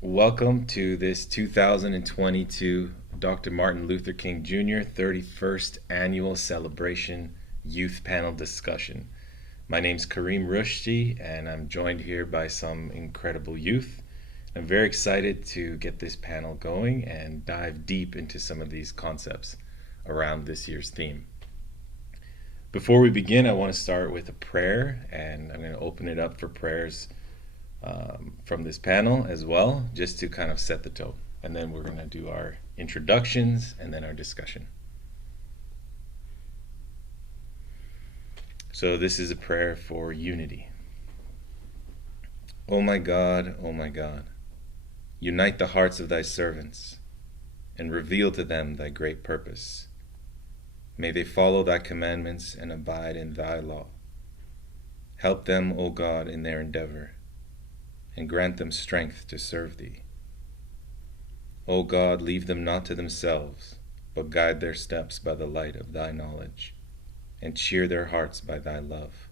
Welcome to this 2022 Dr. Martin Luther King Jr. 31st Annual Celebration Youth Panel Discussion. My name's Kareem Rusty, and I'm joined here by some incredible youth. I'm very excited to get this panel going and dive deep into some of these concepts around this year's theme. Before we begin, I want to start with a prayer, and I'm going to open it up for prayers from this panel as well, just to kind of set the tone. And then we're going to do our introductions and then our discussion. So this is a prayer for unity. O my God, unite the hearts of thy servants and reveal to them thy great purpose. May they follow thy commandments and abide in thy law. Help them, O God, in their endeavor, and grant them strength to serve thee. O God, leave them not to themselves, but guide their steps by the light of thy knowledge, and cheer their hearts by thy love.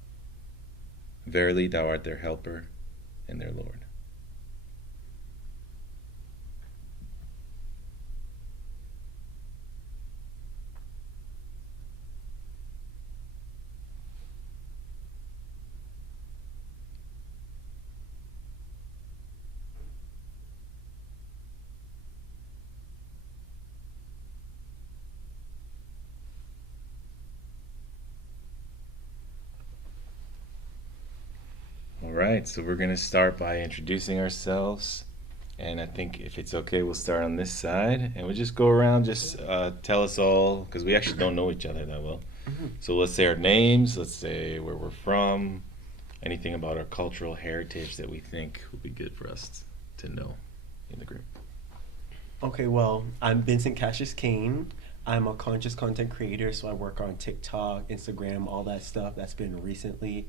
Verily thou art their helper and their Lord. All right, so we're going to start by introducing ourselves. And I think if it's okay, we'll start on this side. And we'll just go around, just tell us all, because we actually don't know each other that well. So let's say our names, let's say where we're from, anything about our cultural heritage that we think would be good for us to know in the group. Okay, well, I'm Vincent Cassius Kane. I'm a conscious content creator, so I work on TikTok, Instagram, all that stuff. That's been recently.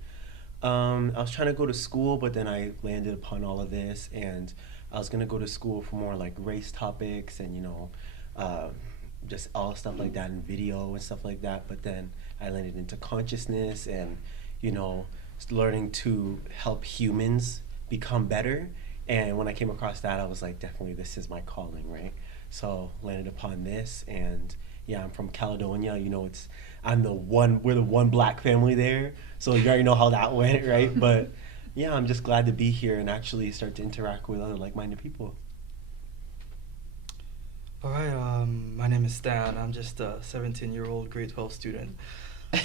I was trying to go to school, but then I landed upon all of this, and I was gonna go to school for more like race topics and just all stuff like that in video and stuff like that. But then I landed into consciousness and learning to help humans become better. And when I came across that, I was like, definitely, this is my calling, right? So landed upon this, and yeah, I'm from Caledonia. We're the one black family there, so you already know how that went, right? But yeah, I'm just glad to be here and actually start to interact with other like-minded people. All right, my name is Stan. I'm just a 17-year-old grade 12 student.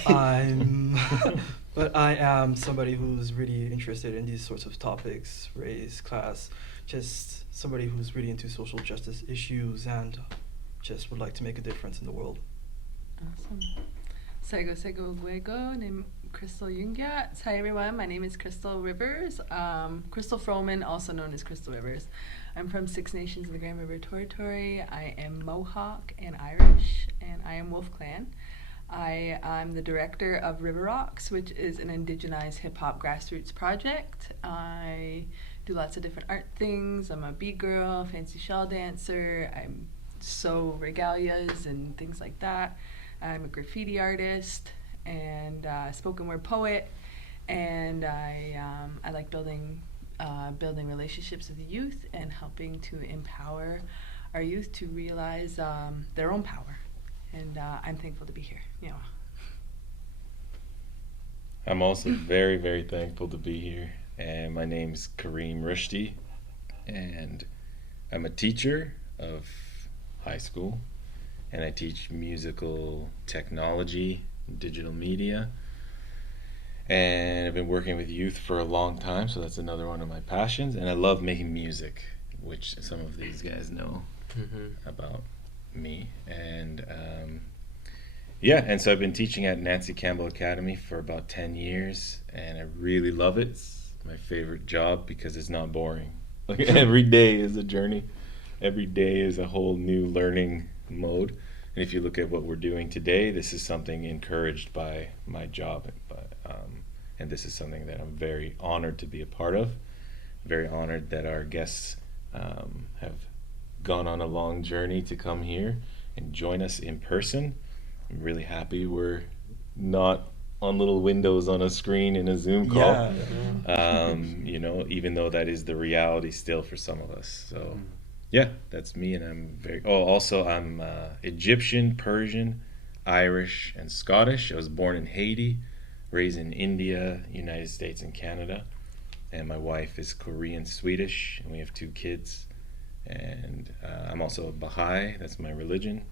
But I am somebody who's really interested in these sorts of topics, race, class, just somebody who's really into social justice issues and just would like to make a difference in the world. Awesome. Sego Guego, named Crystal Yungyat. Hi everyone, my name is Crystal Rivers. Crystal Froman, also known as Crystal Rivers. I'm from Six Nations of the Grand River Territory. I am Mohawk and Irish, and I am Wolf Clan. I'm the director of Rockz, which is an indigenized hip-hop grassroots project. I do lots of different art things. I'm a bead girl, fancy shawl dancer. I'm sew regalias and things like that. I'm a graffiti artist and spoken word poet, and I like building relationships with the youth and helping to empower our youth to realize their own power. And I'm thankful to be here. I'm also very, very thankful to be here. And my name's Kareem Rusty, and I'm a teacher of high school, and I teach musical technology, digital media, and I've been working with youth for a long time, so that's another one of my passions. And I love making music, which some of these guys know about me. And and so I've been teaching at Nancy Campbell Academy for about 10 years, and I really love it. It's my favorite job because it's not boring. Like, every day is a journey. Every day is a whole new learning mode. And if you look at what we're doing today, this is something encouraged by my job. And this is something that I'm very honored to be a part of. Very honored that our guests have gone on a long journey to come here and join us in person. I'm really happy we're not on little windows on a screen in a Zoom call. Yeah. You know, even though that is the reality still for some of us. So, yeah, that's me, and I'm very. Oh, also I'm Egyptian, Persian, Irish, and Scottish. I was born in Haiti, raised in India, United States, and Canada, and my wife is Korean, Swedish, and we have 2 kids. And I'm also a Baha'i. That's my religion,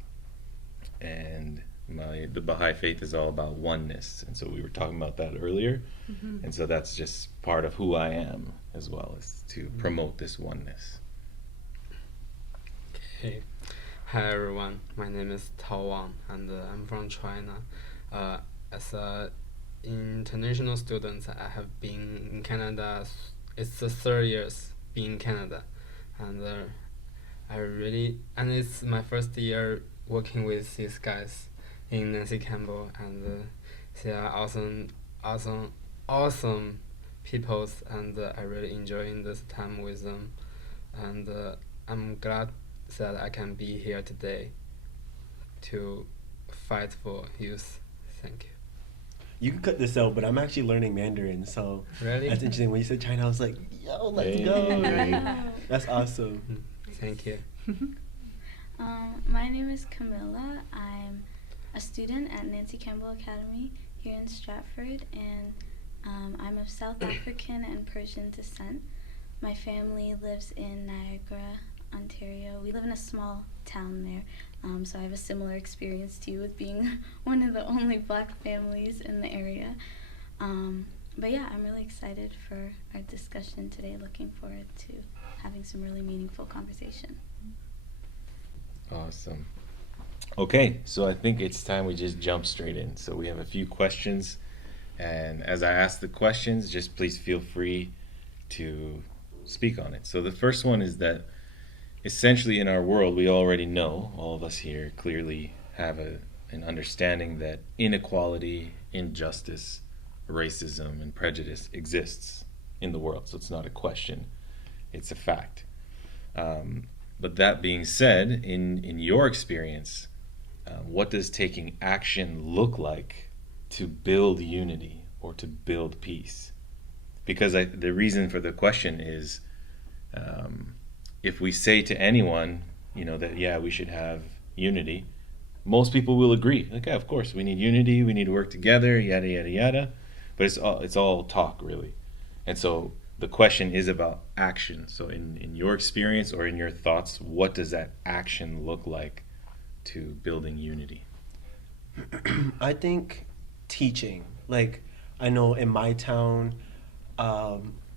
and the Baha'i faith is all about oneness, and so we were talking about that earlier, and so that's just part of who I am as well, is to promote this oneness. Okay. Hi everyone, my name is Taiwan, and I'm from China. As an international student, I have been in Canada. It's the 3rd year being in Canada, and and it's my first year working with these guys in Nancy Campbell, and they are awesome people, and I really enjoying this time with them, and I'm glad that I can be here today to fight for youth. Thank you. You can cut this out, but I'm actually learning Mandarin, so Really? that's interesting. When you said China, I was like, yo, let's Hey. go, right? That's awesome. Thank you. My name is Camilla. I'm a student at Nancy Campbell Academy here in Stratford, and I'm of South African and Persian descent. My family lives in Niagara, Ontario. We live in a small town there, so I have a similar experience to you with being one of the only Black families in the area. But yeah, I'm really excited for our discussion today. Looking forward to having some really meaningful conversation. Awesome. Okay, so I think it's time we just jump straight in. So we have a few questions, and as I ask the questions, just please feel free to speak on it. So the first one is that essentially in our world, we already know, all of us here clearly have an understanding that inequality, injustice, racism, and prejudice exists in the world. So it's not a question, it's a fact. But that being said, in your experience, what does taking action look like to build unity or to build peace? Because the reason for the question is, if we say to anyone, you know, that yeah, we should have unity, most people will agree. Like, yeah, of course, we need unity, we need to work together, yada yada yada. But it's all talk, really. And so the question is about action. So in your experience or in your thoughts, what does that action look like to building unity? I think teaching. Like, I know in my town,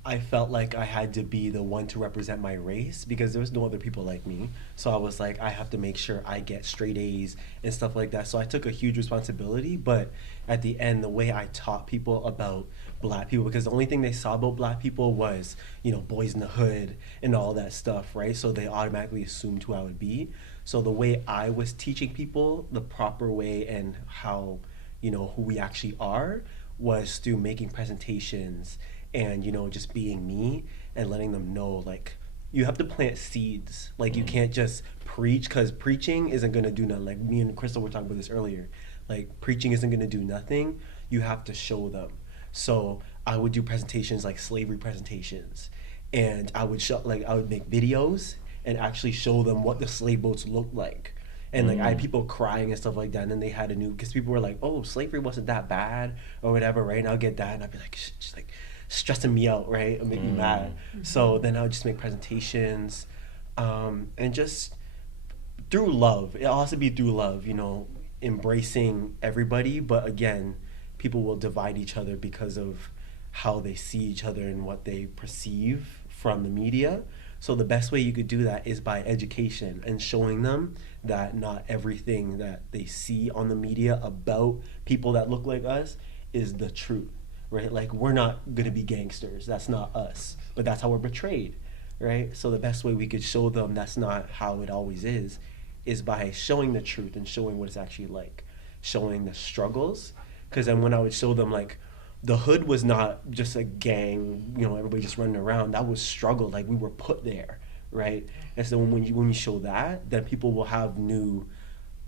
I felt like I had to be the one to represent my race because there was no other people like me. So I was like, I have to make sure I get straight A's and stuff like that. So I took a huge responsibility. But at the end, the way I taught people about Black people, because the only thing they saw about Black people was, you know, boys in the hood and all that stuff, right? So they automatically assumed who I would be. So the way I was teaching people the proper way and how, you know, who we actually are was through making presentations and, you know, just being me and letting them know, like, you have to plant seeds. Like, you can't just preach, because preaching isn't going to do nothing. Like, me and Crystal were talking about this earlier. Like, preaching isn't going to do nothing. You have to show them. So I would do presentations like slavery presentations. And I would I would make videos and actually show them what the slave boats looked like. And like I had people crying and stuff like that, and then they had because people were like, oh, slavery wasn't that bad or whatever, right? And I'll get that, and I'd be like, just like stressing me out, right? And make me mad. So then I would just make presentations, and just through love. It'll also be through love, you know, embracing everybody. But again, people will divide each other because of how they see each other and what they perceive from the media. So the best way you could do that is by education and showing them that not everything that they see on the media about people that look like us is the truth, right? Like, we're not going to be gangsters. That's not us. But that's how we're portrayed, right? So the best way we could show them that's not how it always is by showing the truth and showing what it's actually like, showing the struggles. Because then when I would show them, like, the hood was not just a gang, you know, everybody just running around. That was struggle. Like, we were put there, right? And so when you show that, then people will have new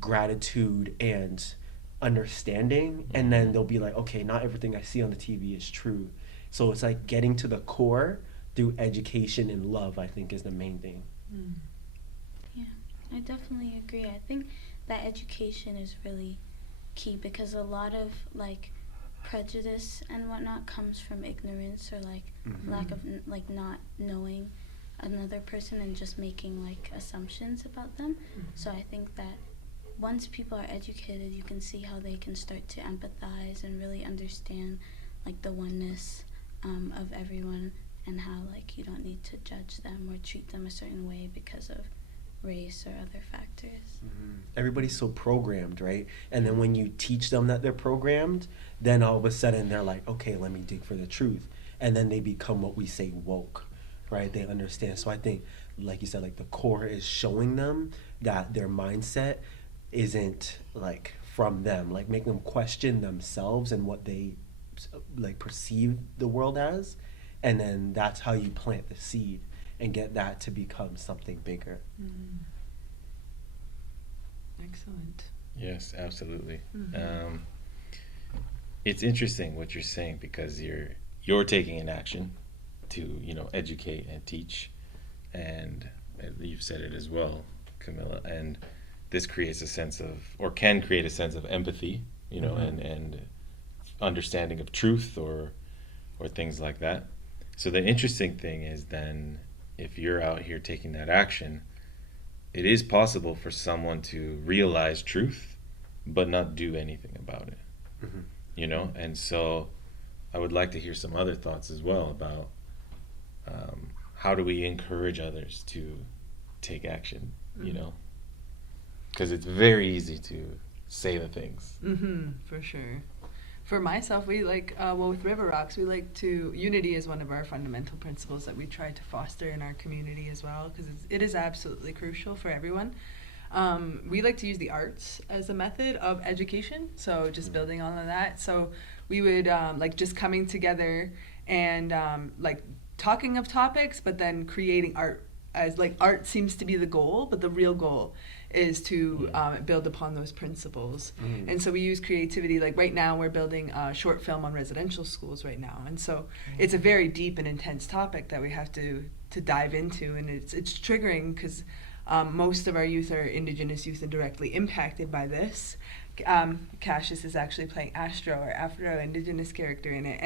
gratitude and understanding, and then they'll be like, okay, not everything I see on the TV is true. So it's like getting to the core through education and love, I think, is the main thing. Yeah, I definitely agree. I think that education is really key because a lot of like prejudice and whatnot comes from ignorance or like lack of like not knowing another person and just making like assumptions about them. So I think that once people are educated, you can see how they can start to empathize and really understand like the oneness of everyone and how like you don't need to judge them or treat them a certain way because of race or other factors. Everybody's so programmed, right? And then when you teach them that they're programmed, then all of a sudden they're like, okay, let me dig for the truth. And then they become what we say woke, right? They understand. So I think, like you said, like the core is showing them that their mindset isn't like from them, like make them question themselves and what they like perceive the world as. And then that's how you plant the seed and get that to become something bigger. Excellent. Yes, absolutely. It's interesting what you're saying because you're taking an action to, you know, educate and teach, and you've said it as well, Camilla, and this creates a sense of, or can create a sense of empathy, you know, and understanding of truth or things like that. So the interesting thing is then, if you're out here taking that action, it is possible for someone to realize truth but not do anything about it. You know, and so I would like to hear some other thoughts as well about how do we encourage others to take action, you know, because it's very easy to say the things. For sure. For myself, we like, well, with River Rockz, we like to, unity is one of our fundamental principles that we try to foster in our community as well, because it is absolutely crucial for everyone. We like to use the arts as a method of education, so just building on that. So we would like just coming together and like talking of topics, but then creating art as like art seems to be the goal, but the real goal is to build upon those principles. And so we use creativity. Like right now we're building a short film on residential schools right now, and so it's a very deep and intense topic that we have to dive into, and it's triggering because most of our youth are Indigenous youth and directly impacted by this. Cassius is actually playing Astro, or Afro-Indigenous character in it,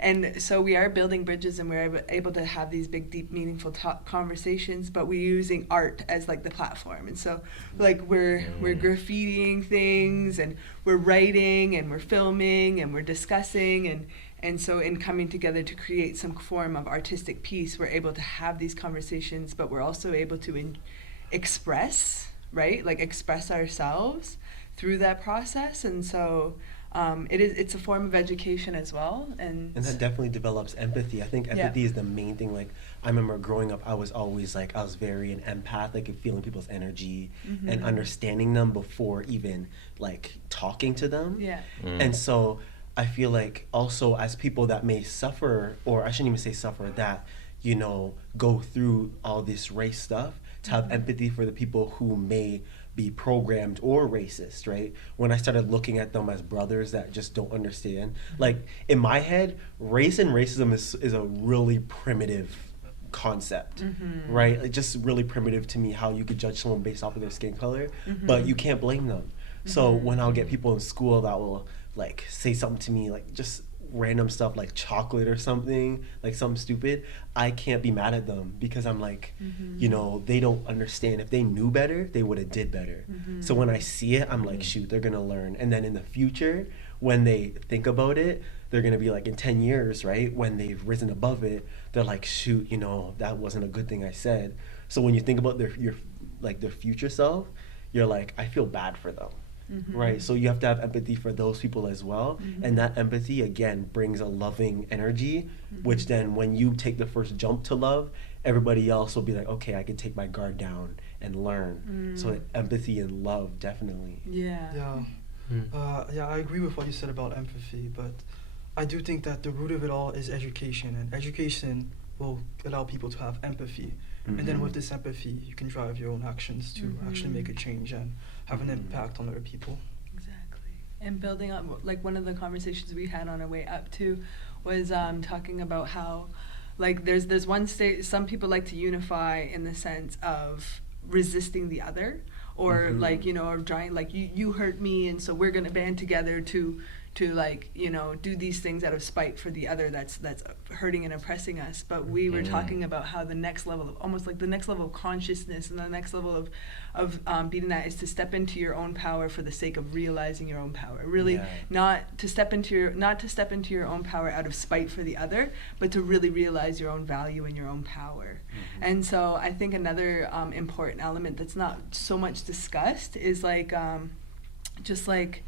and so we are building bridges, and we're able to have these big, deep, meaningful conversations. But we're using art as like the platform, and so like we're graffitiing things, and we're writing, and we're filming, and we're discussing, and so in coming together to create some form of artistic piece, we're able to have these conversations, but we're also able to express, right? Like express ourselves through that process. And so it's a form of education as well. And that definitely develops empathy. I think empathy is the main thing. Like I remember growing up, I was always like, I was very an empath, like feeling people's energy and understanding them before even like talking to them. And so I feel like also as people that may suffer, or I shouldn't even say suffer, that, you know, go through all this race stuff, to have empathy for the people who may be programmed or racist, right? When I started looking at them as brothers that just don't understand, like in my head, race and racism is a really primitive concept, right? Like just really primitive to me, how you could judge someone based off of their skin color, but you can't blame them. So when I'll get people in school that will like say something to me, like just random stuff like chocolate or something, like something stupid, I can't be mad at them because I'm like, you know, they don't understand. If they knew better, they would have did better. So when I see it, I'm like, shoot, they're gonna learn. And then in the future, when they think about it, they're gonna be like in 10 years, right? When they've risen above it, they're like, shoot, you know, that wasn't a good thing I said. So when you think about their future self, you're like, I feel bad for them. Right, so you have to have empathy for those people as well, and that empathy again brings a loving energy, which then when you take the first jump to love, everybody else will be like, okay, I can take my guard down and learn. So empathy and love, definitely. Yeah, I agree with what you said about empathy, but I do think that the root of it all is education, and education will allow people to have empathy. And then with this empathy, you can drive your own actions to actually make a change and have an impact on other people. Exactly. And building up, like one of the conversations we had on our way up to was talking about how, like, there's one state. Some people like to unify in the sense of resisting the other, or like, you know, or trying, like, you hurt me, and so we're gonna band together to like, you know, do these things out of spite for the other that's hurting and oppressing us. But we were talking about how the next level of, almost like the next level of consciousness and the next level of beating that is to step into your own power for the sake of realizing your own power. Really, not to step into your own power out of spite for the other, but to really realize your own value and your own power. And so I think another important element that's not so much discussed is like just like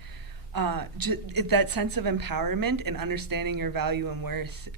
that sense of empowerment and understanding your value and worth,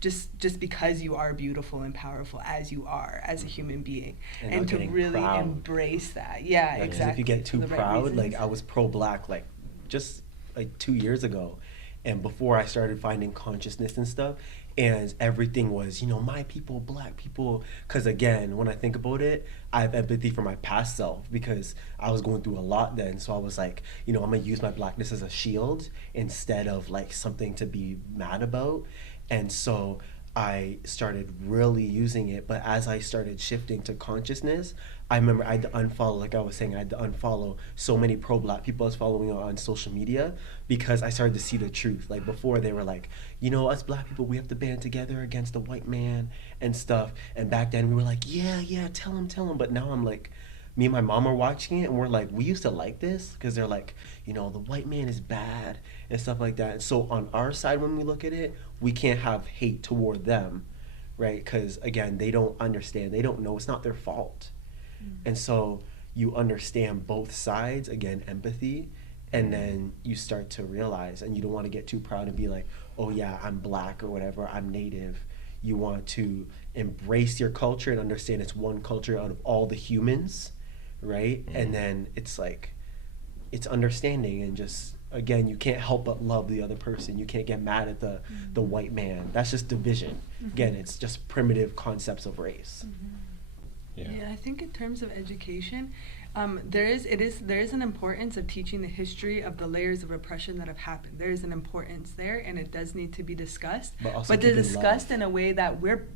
just because you are beautiful and powerful as you are as a human being, and to really embrace that. Yeah, exactly. Because if you get too proud, reasons. like I was pro-black like just like 2 years ago, and before I started finding consciousness and stuff, and everything was, you know, my people, black people. Because again, when I think about it, I have empathy for my past self, because I was going through a lot then. So I was like, you know, I'm gonna use my blackness as a shield instead of like something to be mad about. And so I started really using it. But as I started shifting to consciousness, I remember I had to unfollow, like I was saying, I had to unfollow so many pro-black people I was following on social media, because I started to see the truth. Like before, they were like, you know, us black people, we have to band together against the white man and stuff. And back then we were like, yeah, tell him. But now I'm like, me and my mom are watching it, and we're like, we used to like this, because they're like, you know, the white man is bad and stuff like that. And so on our side, when we look at it, we can't have hate toward them, right? Because again, they don't understand, they don't know, it's not their fault. And so you understand both sides, again, empathy, and then you start to realize, and you don't want to get too proud and be like, oh yeah, I'm black or whatever, I'm native. You want to embrace your culture and understand it's one culture out of all the humans, right? And then it's like, it's understanding, and just, again, you can't help but love the other person. You can't get mad at the white man. That's just division. Again, it's just primitive concepts of race. Yeah, I think in terms of education, there is an importance of teaching the history of the layers of oppression that have happened. There is an importance there, and it does need to be discussed. But they're discussed in a way that we're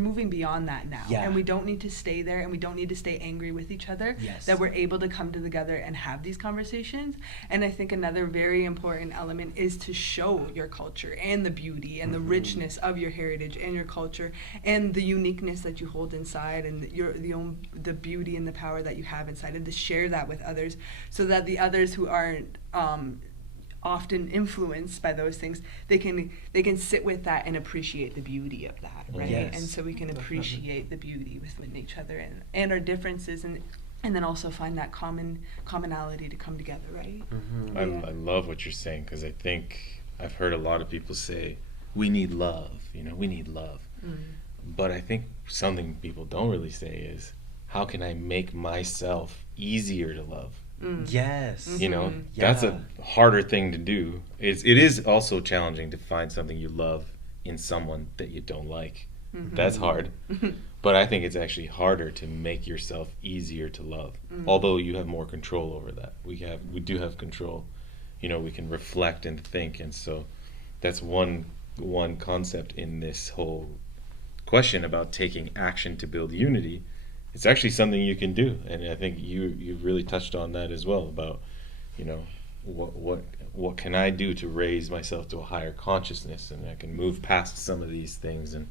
moving beyond that now, and we don't need to stay there, and we don't need to stay angry with each other. That we're able to come together and have these conversations. And I think another very important element is to show your culture and the beauty and the richness of your heritage and your culture and the uniqueness that you hold inside, and the beauty and the power that you have inside, and to share that with others, so that the others who aren't often influenced by those things, they can sit with that and appreciate the beauty of that, right? And so we can appreciate the beauty within each other and our differences, and then also find that commonality to come together, right? I love what you're saying, because I think I've heard a lot of people say, we need love, we need love. But I think something people don't really say is, how can I make myself easier to love? Yes. That's a harder thing to do. It is also challenging to find something you love in someone that you don't like. That's hard. But I think it's actually harder to make yourself easier to love. Although you have more control over that. We do have control. We can reflect and think, and so that's one concept in this whole question about taking action to build unity. It's actually something you can do, and I think you really touched on that as well, about what can I do to raise myself to a higher consciousness, and I can move past some of these things and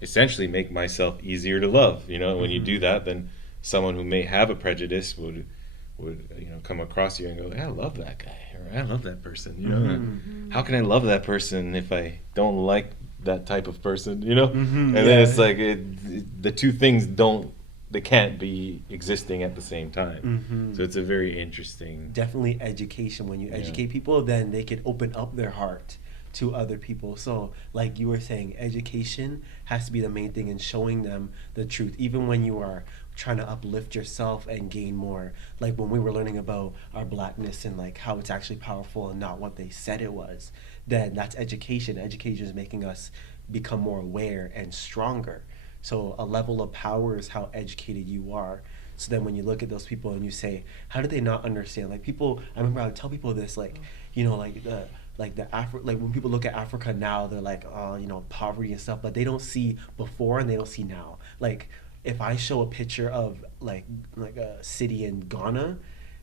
essentially make myself easier to love. When you do that, then someone who may have a prejudice would come across you and go, hey, I love that guy, or I love that person. How can I love that person if I don't like that type of person? And then it's like the two things they can't be existing at the same time. So it's a very interesting... Definitely education. When you educate people, then they can open up their heart to other people. So like you were saying, education has to be the main thing in showing them the truth, even when you are trying to uplift yourself and gain more. Like when we were learning about our blackness and like how it's actually powerful and not what they said it was, then that's education. Education is making us become more aware and stronger. So a level of power is how educated you are. So then when you look at those people and you say, how did they not understand? Like people, I remember I would tell people this, like, like like when people look at Africa now, they're like, oh, poverty and stuff, but they don't see before and they don't see now. Like if I show a picture of like a city in Ghana,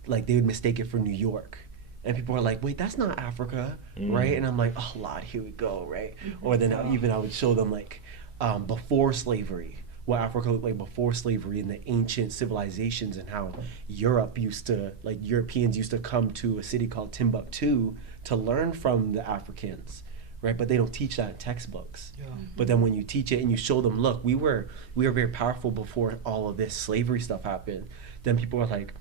like they would mistake it for New York. And people are like, wait, that's not Africa, right? And I'm like, oh, Lord, here we go, right? Or then I would show them like before slavery, what Africa looked like before slavery and the ancient civilizations and how Europeans used to come to a city called Timbuktu to learn from the Africans, right? But they don't teach that in textbooks. Yeah. But then when you teach it and you show them, look, we were very powerful before all of this slavery stuff happened, then people are like,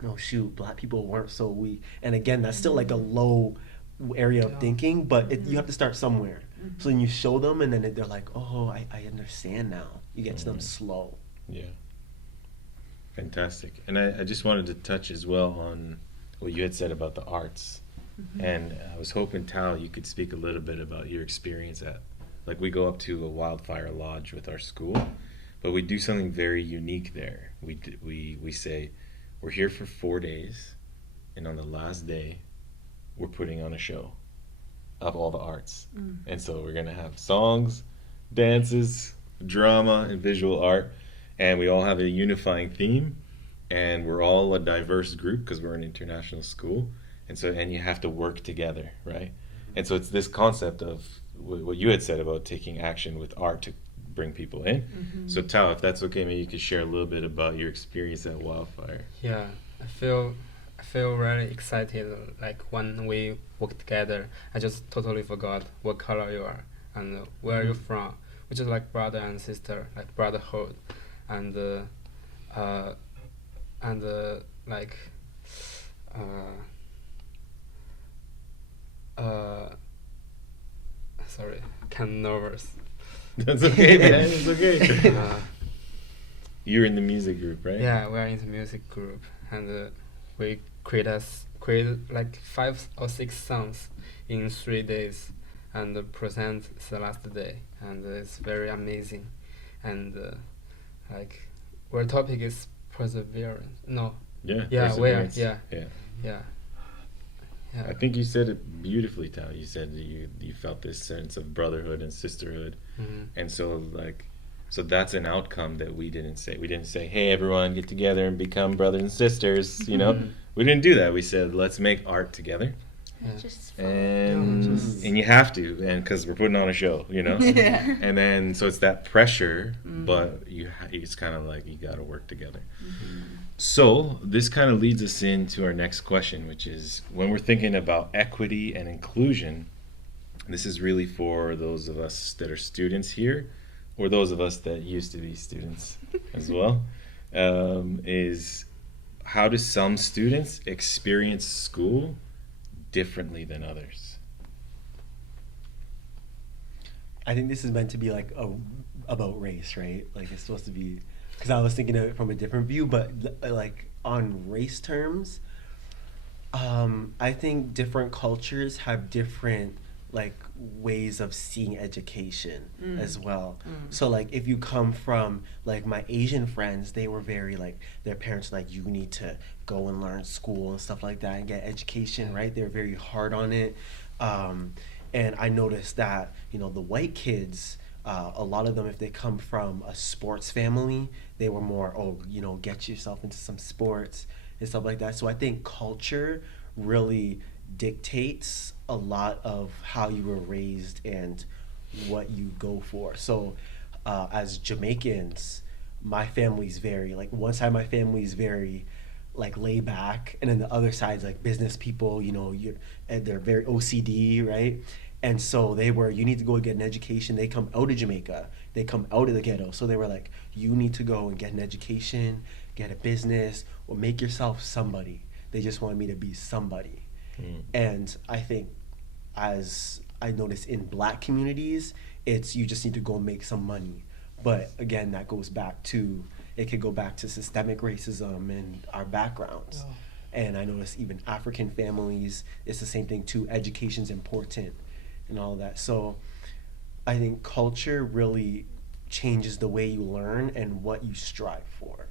no, shoot, black people weren't so weak. And again, that's still like a low area of thinking, but you have to start somewhere. So then you show them and then they're like, oh, I understand now. You get to them slow. Yeah. Fantastic. And I just wanted to touch as well on what you had said about the arts. And I was hoping, Tal, you could speak a little bit about your experience at, like, we go up to a wildfire lodge with our school, but we do something very unique there. We say, we're here for 4 days, and on the last day, we're putting on a show of all the arts. And so we're going to have songs, dances, drama, and visual art, and we all have a unifying theme, and we're all a diverse group because we're an international school. And you have to work together, right? And so it's this concept of what you had said about taking action with art to bring people in. So Tal, if that's okay, maybe you could share a little bit about your experience at Wildfire. Yeah, I feel really excited. Like when we work together, I just totally forgot what color you are and where you're from. We just like brother and sister, like brotherhood, and like. Sorry, kind of nervous. That's okay, man. It's okay. You're in the music group, right? Yeah, we are in the music group, and we create like 5 or 6 songs in 3 days, and present the last day, and it's very amazing, and like our topic is perseverance. No. Yeah. Yeah. Where? Perseverance. Yeah. Yeah. Yeah. Yeah. I think you said it beautifully, Tal. You said that you felt this sense of brotherhood and sisterhood, and so that's an outcome that we didn't say. We didn't say, "Hey, everyone, get together and become brothers and sisters." You know, we didn't do that. We said, "Let's make art together," Just and you have to, and because we're putting on a show, you know. Yeah. And then so it's that pressure, but it's kind of like you got to work together. So this kind of leads us into our next question, which is when we're thinking about equity and inclusion, this is really for those of us that are students here, or those of us that used to be students as well, is how do some students experience school differently than others? I think this is meant to be like about race, right? Like it's supposed to be, because I was thinking of it from a different view, but like on race terms, I think different cultures have different like ways of seeing education as well. So like if you come from like my Asian friends, they were very like, their parents like, you need to go and learn school and stuff like that and get education, right? They're very hard on it. And I noticed that, the white kids, a lot of them, if they come from a sports family, they were more, get yourself into some sports and stuff like that. So I think culture really dictates a lot of how you were raised and what you go for. So as Jamaicans, my family's very, like one side of my family is very like laid back, and then the other side's like business people, and they're very OCD, right? And so they were, you need to go and get an education. They come out of Jamaica. They come out of the ghetto. So they were like, you need to go and get an education, get a business, or make yourself somebody. They just wanted me to be somebody. And I think, as I noticed in black communities, it's you just need to go make some money. But again, that goes back to, it could go back to systemic racism and our backgrounds. And I notice even African families, it's the same thing too. Education's important and all that. So I think culture really changes the way you learn and what you strive for.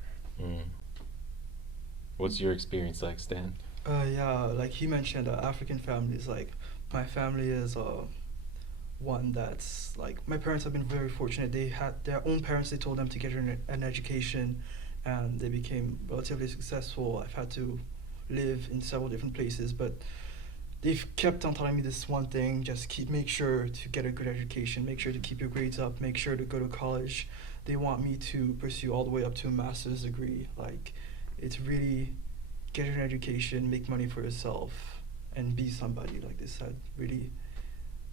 What's your experience like, Stan? Yeah, like he mentioned, African families, like my family is one that's like, my parents have been very fortunate. They had their own parents, they told them to get an education, and they became relatively successful. I've had to live in several different places, but they've kept on telling me this one thing: just make sure to get a good education, make sure to keep your grades up, make sure to go to college. They want me to pursue all the way up to a master's degree. Like, it's really get an education, make money for yourself, and be somebody. Like they said, really,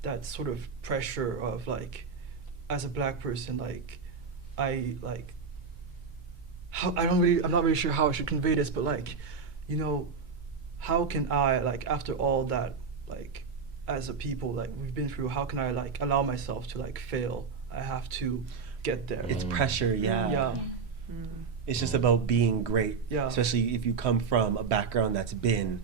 that sort of pressure of like, as a black person, like, I'm not really sure how I should convey this, but like, you know, how can I, like, after all that, like, as a people, like, we've been through, how can I, like, allow myself to, like, fail? I have to get there. It's pressure, yeah. Yeah. It's just about being great, Yeah. especially if you come from a background that's been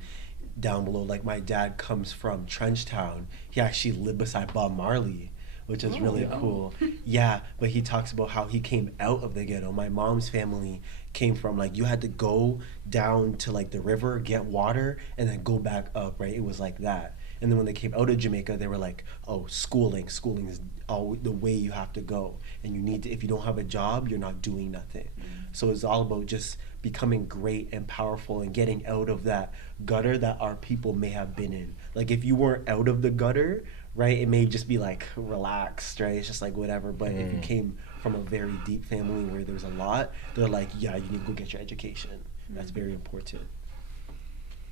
down below. Like my dad comes from Trenchtown. He actually lived beside Bob Marley, which is really yeah. cool. Yeah, but he talks about how he came out of the ghetto. My mom's family came from, like, you had to go down to like the river, get water, and then go back up, right? It was like that. And then when they came out of Jamaica, they were like, oh, schooling is all the way you have to go. And you need to, if you don't have a job, you're not doing nothing. So it's all about just becoming great and powerful and getting out of that gutter that our people may have been in. Like, if you weren't out of the gutter, right, it may just be like relaxed, right? It's just like whatever. But if you came from a very deep family where there's a lot, they're like, yeah, you need to go get your education. That's very important.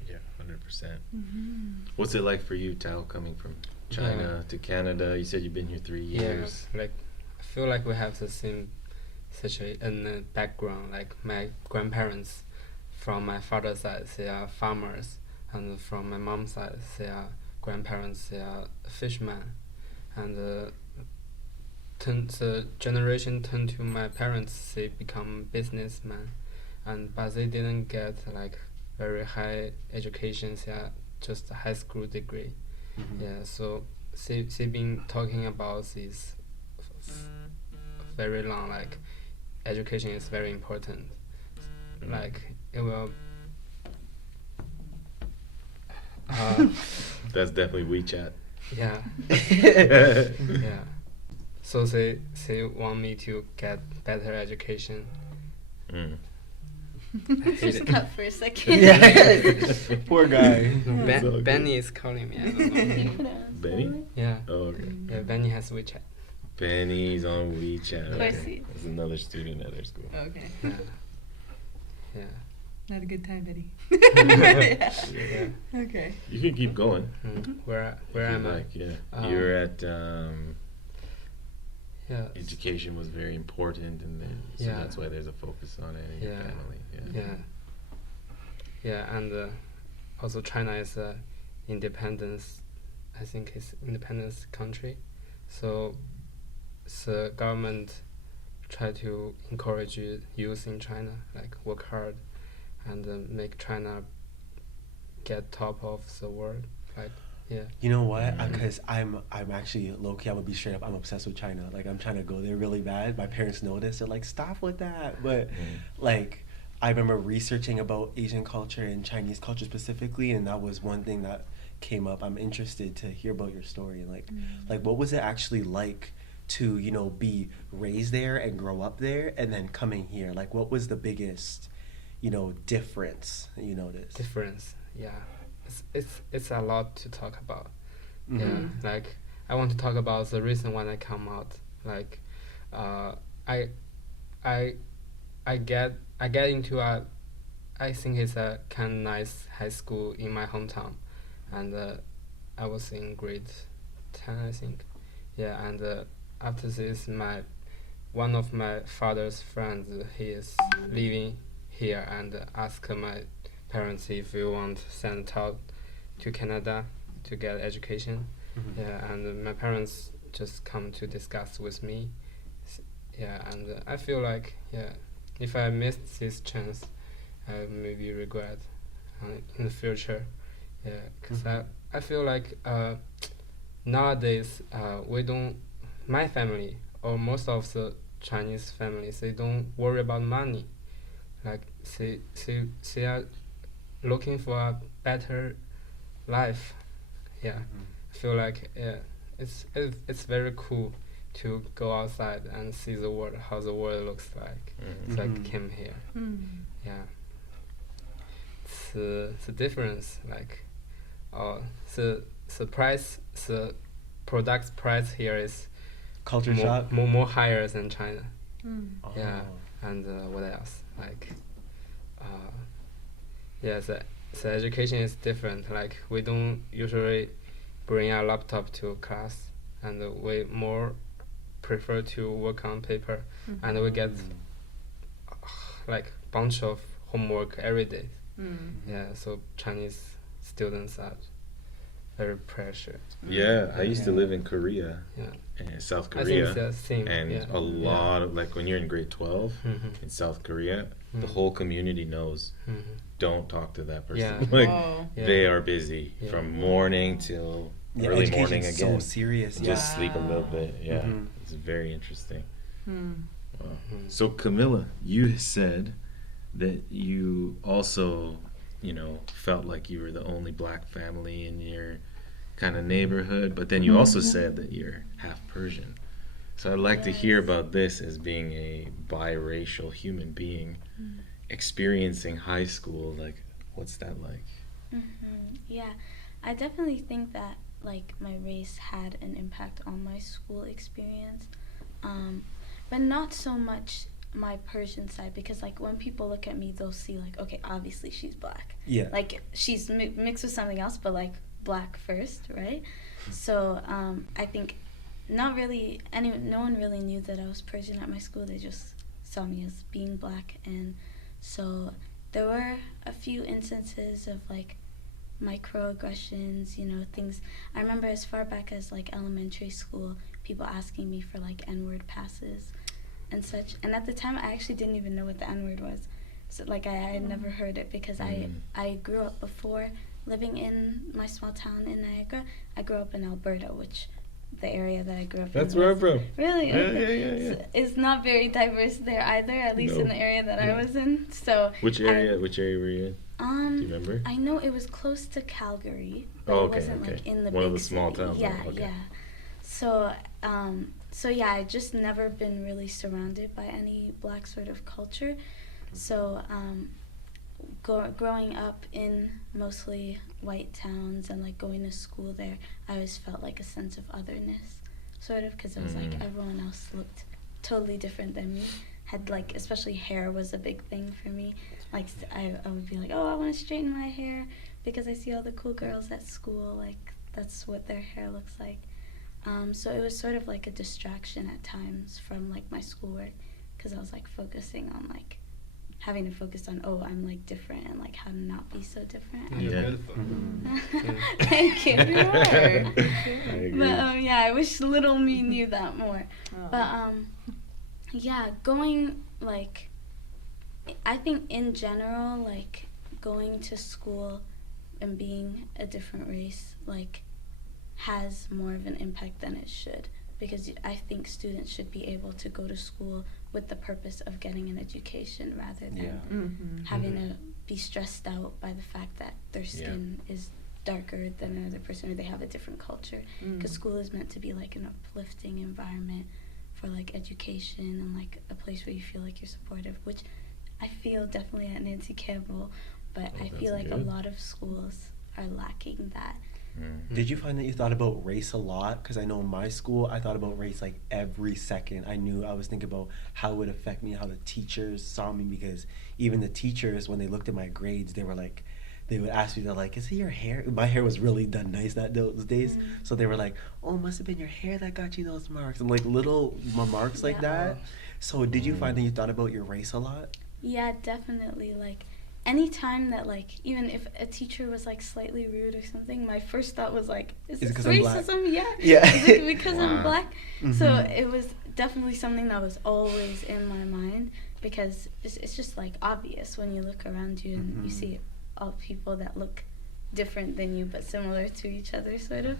Yeah, 100%. What's it like for you, Tao, coming from China to Canada? You said you've been here 3 years. Yeah, like, I feel like we have the same situation background. Like, my grandparents from my father's side, they are farmers, and from my mom's side, they are grandparents, they are fishermen, and the generation turned to my parents, they become businessmen, but they didn't get like very high education. They are just a high school degree. Yeah, so they been talking about this very long. Like, education is very important. Like, it will. That's definitely WeChat. Yeah. Yeah. So they want me to get better education. Just cut for a second. Poor guy. Benny is calling me. I don't know. Benny? Yeah. Oh, okay. Yeah, Benny has WeChat. Benny's on WeChat. Of course Okay. he is. That's another student at our school. Okay. Yeah. Yeah. Had a good time, Betty. Yeah. Okay. You can keep going. Where if you am I? like, yeah. You're at Yeah. education was very important, and then so Yeah. that's why there's a focus on it in your Yeah. family. Yeah. Yeah, and also China is a independence. I think it's independence country, so the government try to encourage youth in China, like, work hard, and make China get top of the world. Like, yeah. You know what? Because I'm actually low-key, I'm gonna be straight up, I'm obsessed with China. Like, I'm trying to go there really bad. My parents know this. They're like, stop with that. But like, I remember researching about Asian culture and Chinese culture specifically, and that was one thing that came up. I'm interested to hear about your story. Like what was it actually like to, you know, be raised there and grow up there, and then coming here? Like, what was the biggest, you know, difference that you noticed? Difference, yeah. It's a lot to talk about. Yeah, like, I want to talk about the reason when I come out. Like, I get into I think it's a kind of nice high school in my hometown, and I was in grade 10, I think. Yeah, and after this, one of my father's friends, he is living here, and asked my parents if we want to send out to Canada to get education. Yeah, and my parents just come to discuss with me. Yeah, and I feel like, yeah, if I missed this chance, I maybe regret in the future. Yeah, because I feel like nowadays my family or most of the Chinese families, they don't worry about money. Like, they are looking for a better life. Yeah, I feel like it's very cool to go outside and see the world, how the world looks like. It's like came here. Yeah. The difference, like, the product price here is Culture shock. more higher than China. Oh. Yeah, and what else? Like, yeah, the education is different. Like, we don't usually bring our laptop to class, and we more prefer to work on paper, and we get like bunch of homework every day. Yeah, so Chinese students are very pressured. Yeah, I used to live in Korea, Yeah, in South I think Korea, it's the same. and yeah. a lot of, like, when you're in grade 12 in South Korea, the whole community knows, don't talk to that person. Yeah. Like, Oh. Yeah. they are busy from morning till early morning education's again. so serious. Just sleep a little bit. Yeah, Mhm. it's very interesting. Hmm. Wow. So Camilla, you said that you also, felt like you were the only black family in your kind of neighborhood, but then you also said that you're half Persian. So I'd like to hear about this as being a biracial human being experiencing high school. Like, what's that like? Yeah, I definitely think that like my race had an impact on my school experience, but not so much my Persian side, because like when people look at me, they'll see like, okay, obviously she's black. Yeah. Like she's mixed with something else, but like black first, right? So I think no one really knew that I was Persian at my school. They just saw me as being black, and so there were a few instances of like microaggressions, things. I remember as far back as like elementary school, people asking me for like N-word passes and such. And at the time, I actually didn't even know what the N-word was. So like I had never heard it, because I grew up before living in my small town in Niagara. I grew up in Alberta, which the area that I grew up That's in where I'm was- from. Really? Yeah, Okay. yeah. So it's not very diverse there either, at least in No. the area that Yeah. I was in. So Which area were you in? Do you remember? I know it was close to Calgary, but Oh, it okay, wasn't like okay. in the One of big the small city. towns, Yeah, okay. yeah. So yeah, I just never been really surrounded by any black sort of culture. So growing up in mostly white towns and like going to school there, I always felt like a sense of otherness, sort of, because it was like everyone else looked totally different than me. Had like, especially hair was a big thing for me. Like I would be like, oh, I want to straighten my hair because I see all the cool girls at school, like that's what their hair looks like. So it was sort of like a distraction at times from like my schoolwork, because I was like focusing on like having to focus on, oh, I'm like different, and like how to not be so different. Yeah. Beautiful. Thank you. You are. I agree. But yeah, I wish little me knew that more. Oh. But yeah, going like, I think in general, like going to school and being a different race like has more of an impact than it should, because I think students should be able to go to school with the purpose of getting an education rather than having to be stressed out by the fact that their skin is darker than another person, or they have a different culture, because school is meant to be like an uplifting environment for like education and like a place where you feel like you're supportive, which I feel definitely at Nancy Campbell, but I feel that's like a good. lot of schools are lacking that. Did you find that you thought about race a lot? Because I know in my school, I thought about race like every second. I was thinking about how it would affect me, how the teachers saw me, because even the teachers, when they looked at my grades, they would ask me, they're like, is it your hair? My hair was really done nice those days. So they were like, oh, it must have been your hair that got you those marks. And like little remarks like that. So did you find that you thought about your race a lot? Yeah, definitely. Like anytime that like, even if a teacher was like slightly rude or something, my first thought was like, is Is it this 'cause I'm black? racism? Yeah. Yeah. Is it because I'm Wow. black? So it was definitely something that was always in my mind, because it's just like obvious when you look around you and you see all people that look different than you but similar to each other, sort of.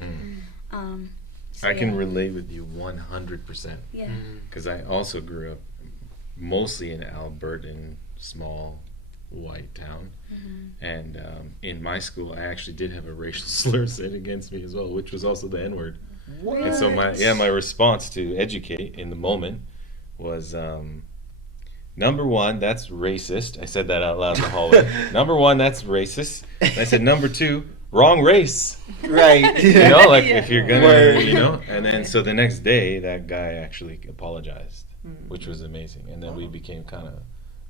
So I can yeah. relate with you 100%. Yeah. Because I also grew up mostly in Albertan small white town. Mm-hmm. And in my school, I actually did have a racial slur said against me as well, which was also the N-word. What? And so my response to educate in the moment was, number one, that's racist. I said that out loud in the hallway. Number one, that's racist. And I said, number two, wrong race. Right. You know, like Yeah. if you're gonna, Word. you know. And then so the next day, that guy actually apologized, which was amazing. And then we became kind of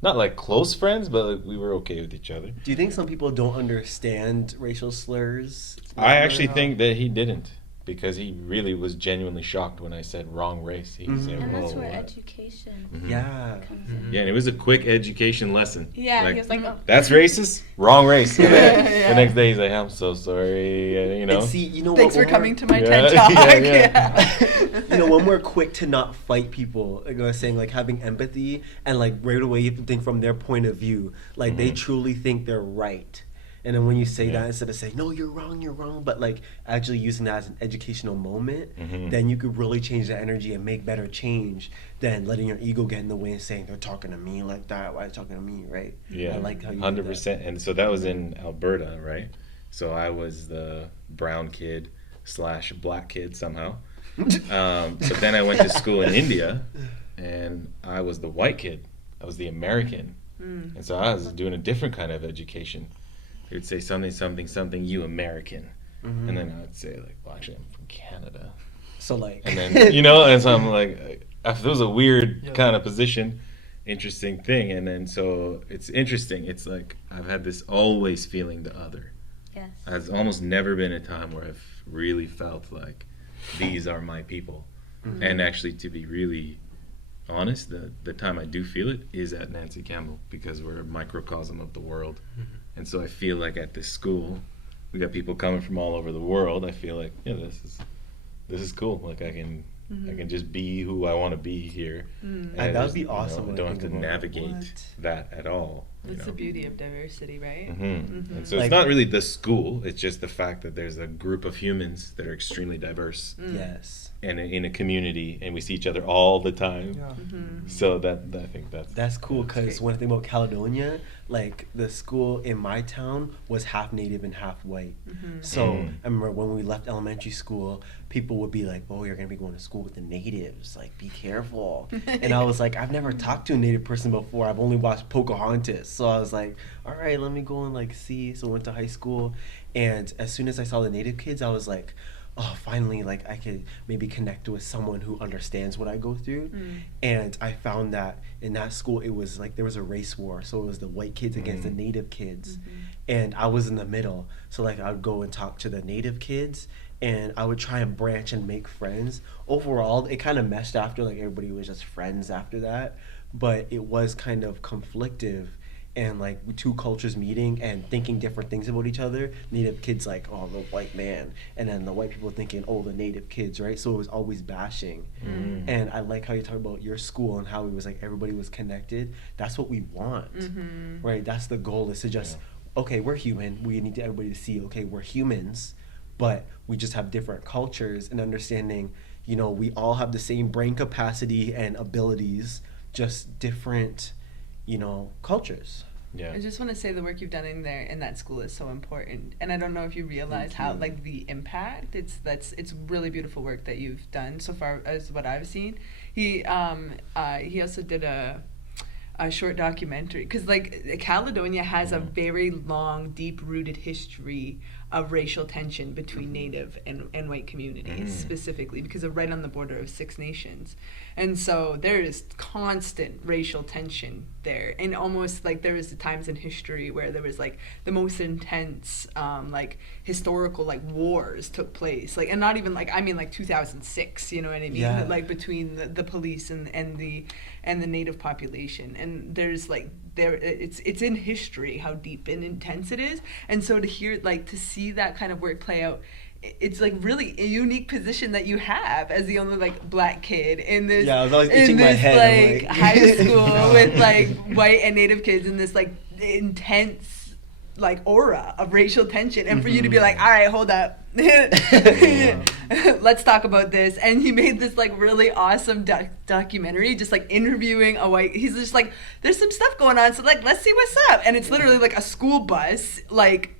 not like close friends, but like, we were okay with each other. Do you think some people don't understand racial slurs? I actually think that he didn't, because he really was genuinely shocked when I said wrong race. He Mhm. said, And that's "Whoa, where what?" education Mhm. Yeah. comes in. Yeah, and it was a quick education lesson. Yeah, Like, he was like, oh. that's racist, wrong race. And then Yeah. the next day he's like, I'm so sorry, you know. And see, you know Thanks what, for coming to my Yeah, TED Talk. yeah, Yeah. you know, when we're quick to not fight people, like I was saying, like having empathy and like right away you have to think from their point of view, like they Mhm. truly think they're right. And then when you say Yeah. that, instead of saying, no, you're wrong, but like actually using that as an educational moment, Mhm. then you could really change the energy and make better change than letting your ego get in the way and saying, they're talking to me like that. Why are they talking to me, right? Yeah, I like how you did 100%. And so that was in Alberta, right? So I was the brown kid / black kid somehow. But then I went to school in India, and I was the white kid. I was the American. And so I was doing a different kind of education. He would say something, you American. Mhm. And then I would say, like, well, actually, I'm from Canada. So like, And then, you know, and so I'm like, it was a weird Yeah. kind of position, interesting thing. And then so it's interesting. It's like I've had this always feeling the other. Yes. There's almost never been a time where I've really felt like these are my people. Mhm. And actually, to be really honest, the time I do feel it is at Nancy Campbell, because we're a microcosm of the world. And so I feel like at this school, we got people coming from all over the world. I feel like, yeah, this is cool. Like I can just be who I want to be here. that there's, would be awesome. I when don't I have to think about it. navigate What? that at all. you That's know? the beauty of diversity, right? And so Like- it's not really the school. It's just the fact that there's a group of humans that are extremely diverse, Yes. and in a community, and we see each other all the time. Yeah. So that I think That's cool that's because great. when I think about Caledonia, like the school in my town was half native and half white. So Mm. I remember when we left elementary school, people would be like, "Oh, you're gonna be going to school with the natives. Like, be careful." And I was like, "I've never talked to a native person before. I've only watched Pocahontas." So I was like, "All right, let me go and like see." So I went to high school, and as soon as I saw the native kids, I was like, oh, finally, like I could maybe connect with someone who understands what I go through. And I found that in that school, it was like there was a race war. So it was the white kids against the native kids. And I was in the middle. So like I would go and talk to the native kids, and I would try and branch and make friends. Overall, it kind of meshed after, like everybody was just friends after that. But it was kind of conflictive, and like two cultures meeting and thinking different things about each other. Native kids like, oh, the white man, and then the white people thinking, oh, the native kids, right? So it was always bashing. And I like how you talk about your school and how it was like everybody was connected. That's what we want, right? That's the goal, is to just, okay, we're human. We need everybody to see, okay, we're humans, but we just have different cultures, and understanding, you know, we all have the same brain capacity and abilities, just different, you know, cultures. Yeah. I just want to say the work you've done in that school is so important, and I don't know if you realize how like the impact. It's really beautiful work that you've done so far as what I've seen. He also did a short documentary, because like Caledonia has a very long, deep-rooted history of racial tension between Native and white communities, specifically because they're right on the border of 6 nations. And so there is constant racial tension there, and almost like there was times in history where there was like the most intense like historical like wars took place, like, and not even like, I mean like 2006, you know what I mean? Yeah. Like between the police and the native population, and there's like it's in history how deep and intense it is. And so to see that kind of work play out, it's like really a unique position that you have as the only like black kid in this, Yeah, I was always in itching my this head, I'm like like- high school with like white and native kids in this like intense like aura of racial tension, and for you to be like, all right, hold up, let's talk about this. And he made this like really awesome documentary, just like interviewing a white. He's just like, there's some stuff going on, so like let's see what's up. And it's literally like a school bus, like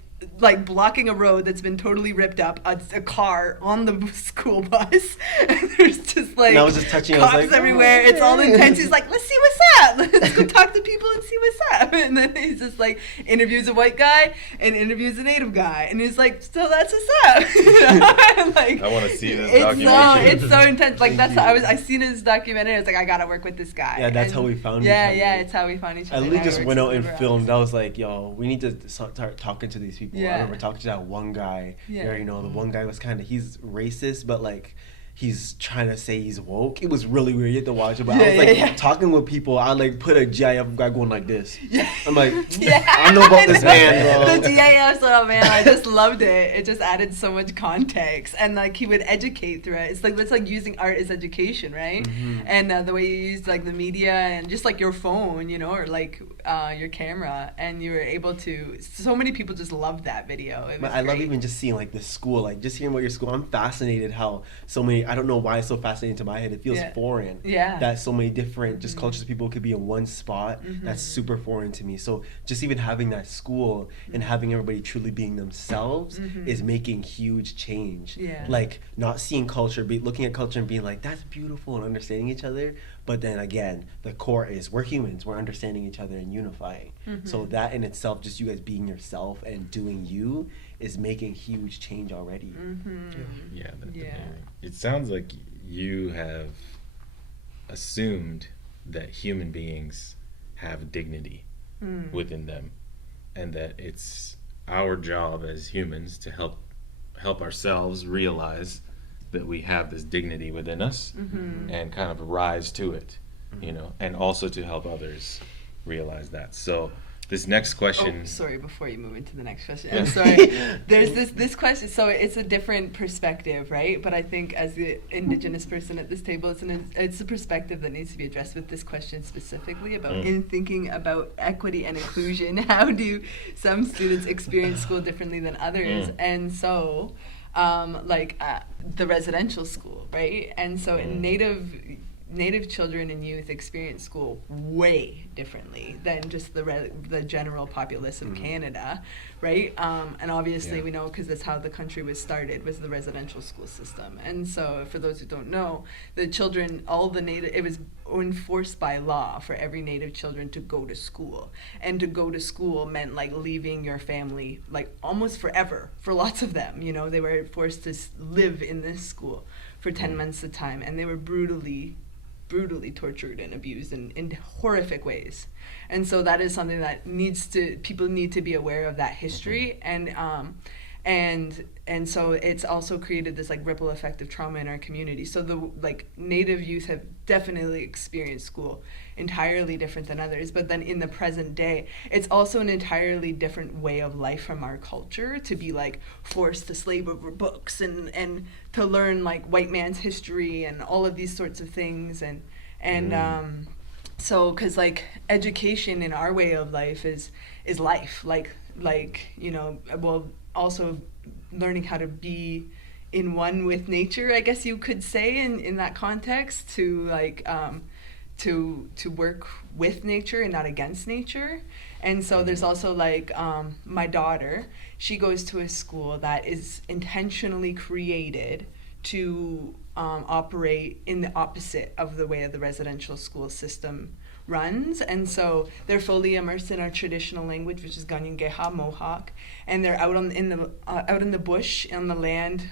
blocking a road that's been totally ripped up, a car on the school bus, and there's just like, and I was just touching, cops I was like, everywhere. oh, It's all yeah. intense. He's like, let's see what's up. Let's go talk to people and see what's up. And then he's just like interviews a white guy and interviews a native guy, and he's like, so that's what's up. Like, I want to see this it's documentary. so intense. Like Thank that's how you. I seen his documentary. I was like, I gotta work with this guy. Yeah, that's And how we found yeah, each yeah, other. it's how we found each I other. literally Now just he went works out and everywhere filmed. else. I was like, yo, we need to start talking to these people. I Yeah. remember talking to that one guy. Yeah. You know, the one guy was he's racist, but like he's trying to say he's woke. It was really weird. You had to watch it. But I was like talking with people. I like put a GIF guy going like this. Yeah. I'm like, Yeah, I know about this know. man, bro. The GIFs, oh man, I just loved it. It just added so much context, and like he would educate through it. It's like using art as education, right? Mhm. And the way you use like the media and just like your phone, you know, or like your camera, and you were able to. So many people just loved that video. It was But I love great. even just seeing like the school, like just hearing about your school. I'm fascinated how so many. I don't know why it's so fascinating to my head. It feels Yeah. foreign. Yeah. That so many different just Mhm. cultures of people could be in one spot. Mhm. That's super foreign to me. So just even having that school and having everybody truly being themselves Mhm. is making huge change. Yeah. Like not seeing culture, looking at culture and being like that's beautiful and understanding each other. But then again, the core is we're humans. We're understanding each other and unifying. So Mhm. that in itself, just you guys being yourself and doing you, is making huge change already. Mhm. Yeah, that's Yeah. amazing. It sounds like you have assumed that human beings have dignity Mm. within them, and that it's our job as humans to help ourselves realize that we have this dignity within us Mhm. and kind of rise to it, you know, and also to help others realize that. So this next question. Oh, sorry, before you move into the next question. Yeah. I'm sorry. There's this question, so it's a different perspective, right? But I think as the indigenous person at this table, it's a perspective that needs to be addressed with this question specifically about in thinking about equity and inclusion. How do some students experience school differently than others? And so, the residential school, right? And so Native children and youth experience school way differently than just the general populace of Canada, right? And obviously we know because that's how the country was started, was the residential school system. And so for those who don't know, the children, it was enforced by law for every Native children to go to school. And to go to school meant like leaving your family like almost forever for lots of them. You know, they were forced to live in this school for 10 months at a time, and they were brutally tortured and abused in horrific ways. And so that is something that people need to be aware of that history. And so it's also created this like ripple effect of trauma in our community. So the like Native youth have definitely experienced school entirely different than others, but then in the present day it's also an entirely different way of life from our culture to be like forced to slave over books and to learn like white man's history and all of these sorts of things so because like education in our way of life is life, like you know, well, also learning how to be in one with nature, I guess you could say, in that context, to like to work with nature and not against nature. And so there's also like my daughter, she goes to a school that is intentionally created to operate in the opposite of the way of the residential school system runs. And so they're fully immersed in our traditional language, which is Ganyangeha, Mohawk, and they're out in the bush, on the land,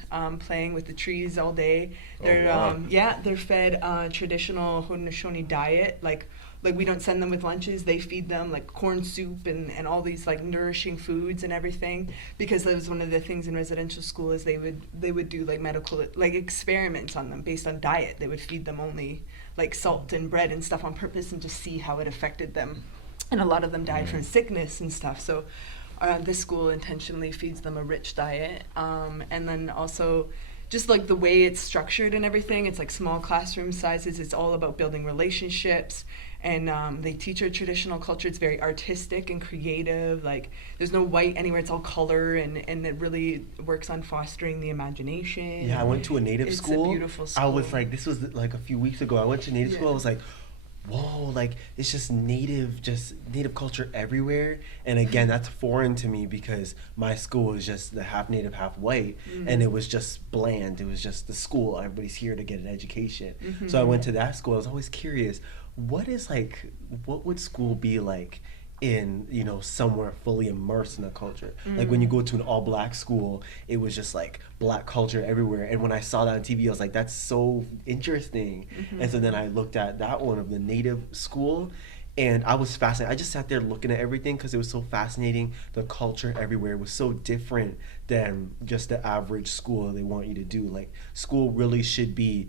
playing with the trees all day. They're they're fed traditional Haudenosaunee diet, like we don't send them with lunches, they feed them like corn soup and all these like nourishing foods and everything, because that was one of the things in residential school is they would do like medical like experiments on them based on diet. They would feed them only like salt and bread and stuff on purpose and just see how it affected them. And a lot of them died from sickness and stuff. So this school intentionally feeds them a rich diet, and then also just like the way it's structured and everything. It's like small classroom sizes. It's all about building relationships. And they teach our traditional culture. It's very artistic and creative. Like, there's no white anywhere. It's all color, and it really works on fostering the imagination. Yeah, I went to a native school. It's a beautiful school. I was like, this was like a few weeks ago. I went to native school. I was like, whoa, like it's just native culture everywhere. And again, that's foreign to me because my school is just the half native, half white, and it was just bland. It was just the school. Everybody's here to get an education. So I went to that school. I was always curious, what would school be like in, you know, somewhere fully immersed in the culture? Like when you go to an all black school, it was just like black culture everywhere. And when I saw that on TV, I was like, that's so interesting. And so then I looked at that one of the native school, and I was fascinated. I just sat there looking at everything because it was so fascinating. The culture everywhere was so different than just the average school they want you to do. Like, school really should be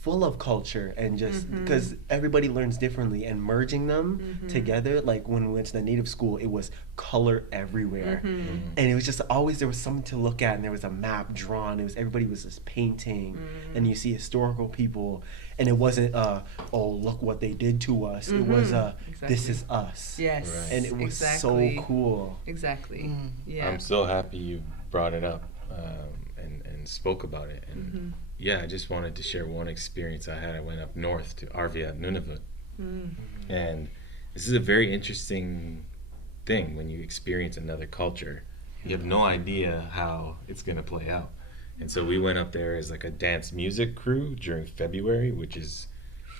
full of culture, and just because everybody learns differently, and merging them together. Like when we went to the native school, it was color everywhere, and it was just always, there was something to look at, and there was a map drawn. It was, everybody was just painting, and you see historical people, and it wasn't oh, look what they did to us. It was this is us. Yes. Right. And it was exactly. so cool. Exactly. Yeah. I'm so happy you brought it up and spoke about it. And yeah, I just wanted to share one experience I had. I went up north to Arvia, Nunavut. And this is a very interesting thing when you experience another culture. You have no idea how it's going to play out. And so we went up there as like a dance music crew during February, which is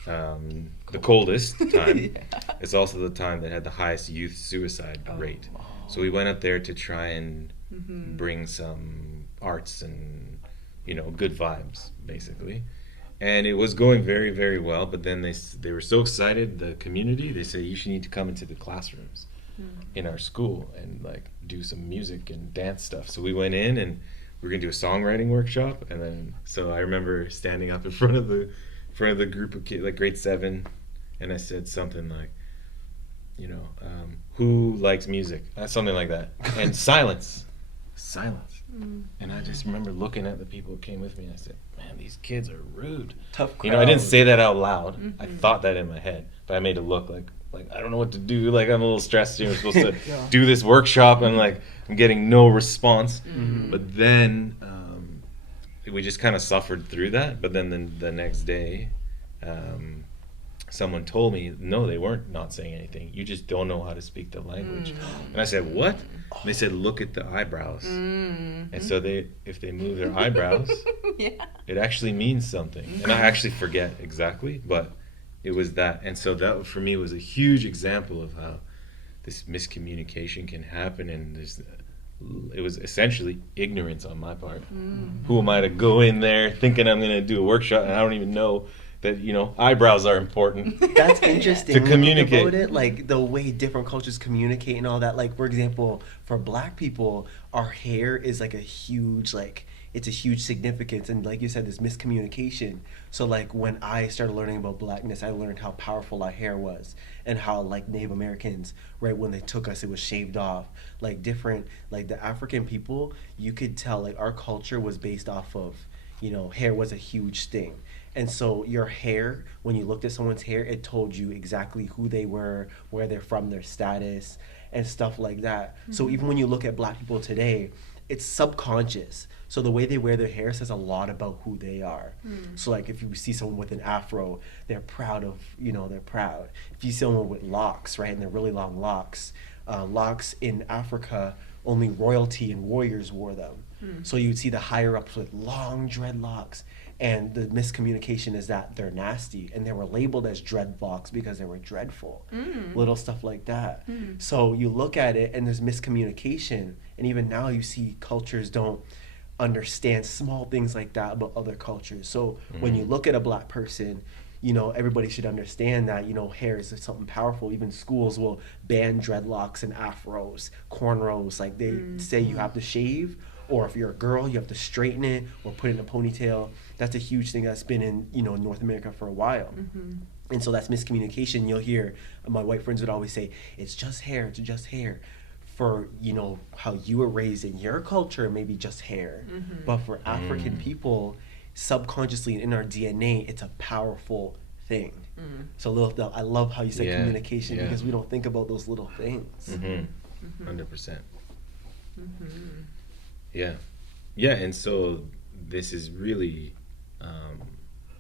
the coldest time. It's also the time that had the highest youth suicide rate. So we went up there to try and bring some arts and, you know, good vibes, basically. And it was going very, very well. But then they were so excited, the community, they said, you should need to come into the classrooms in our school and like do some music and dance stuff. So we went in and we were gonna do a songwriting workshop. And then, so I remember standing up in front of the group of kids, like grade 7, and I said something like, you know, who likes music? Something like that. And silence. And I just remember looking at the people who came with me, and I said, man, these kids are rude. Tough crowd. You know, I didn't say that out loud. I thought that in my head, but I made it look like I don't know what to do. Like, I'm a little stressed here. I'm supposed to do this workshop, and like I'm getting no response. But then we just kind of suffered through that. But then the next day, someone told me, no, they weren't not saying anything. You just don't know how to speak the language. And I said, what? And they said, look at the eyebrows. And so if they move their eyebrows, it actually means something. And I actually forget exactly, but it was that. And so that for me was a huge example of how this miscommunication can happen. And it was essentially ignorance on my part. Who am I to go in there thinking I'm going to do a workshop and I don't even know that, you know, eyebrows are important. That's interesting. To communicate. About it, like the way different cultures communicate and all that. Like, for example, for Black people, our hair is like a huge, like, it's a huge significance. And like you said, there's miscommunication. So like when I started learning about Blackness, I learned how powerful our hair was, and how like Native Americans, right, when they took us, it was shaved off. Like different, like the African people, you could tell like our culture was based off of, you know, hair was a huge thing. And so your hair, when you looked at someone's hair, it told you exactly who they were, where they're from, their status, and stuff like that. So even when you look at Black people today, it's subconscious. So the way they wear their hair says a lot about who they are. So like if you see someone with an afro, they're proud of, you know, they're proud. If you see someone with locks, right, and they're really long locks, locks in Africa, only royalty and warriors wore them. So you'd see the higher ups with long dreadlocks. And the miscommunication is that they're nasty, and they were labeled as dreadlocks because they were dreadful. Little stuff like that. So you look at it and there's miscommunication, and even now you see cultures don't understand small things like that about other cultures. So when you look at a Black person, you know, everybody should understand that, you know, hair is something powerful. Even schools will ban dreadlocks and afros, cornrows. Like they say you have to shave, or if you're a girl, you have to straighten it or put it in a ponytail. That's a huge thing that's been in, you know, North America for a while. And so that's miscommunication. You'll hear my white friends would always say, it's just hair, it's just hair. for, you know, how you were raised in your culture, maybe just hair. But for African people, subconsciously in our DNA, it's a powerful thing. So I love how you said communication, because we don't think about those little things. 100%. Yeah, and so this is really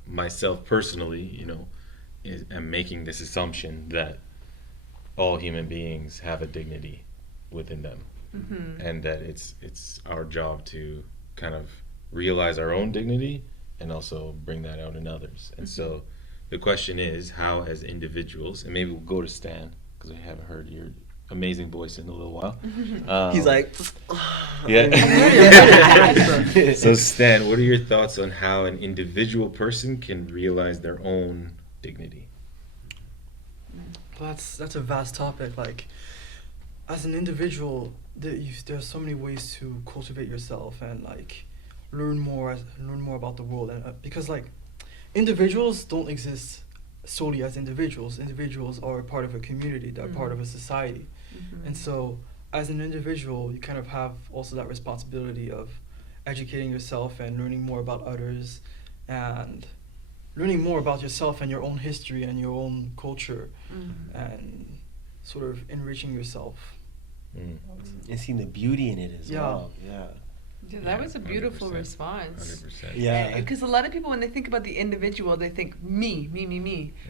myself personally, you know, I'm making this assumption that all human beings have a dignity within them, and that it's our job to kind of realize our own dignity and also bring that out in others. And so the question is, how as individuals, and maybe we'll go to Stan, because I haven't heard your amazing voice in a little while. He's like, So Stan, what are your thoughts on how an individual person can realize their own dignity? That's a vast topic. Like, as an individual, there's so many ways to cultivate yourself and like learn more about the world. And because like individuals don't exist solely as individuals. Individuals are part of a community. They're part of a society. And so as an individual, you kind of have also that responsibility of educating yourself and learning more about others and learning more about yourself and your own history and your own culture and sort of enriching yourself. And seeing the beauty in it as well. Yeah, that was a beautiful 100%. response. 100%. Yeah. Because a lot of people, when they think about the individual, they think me.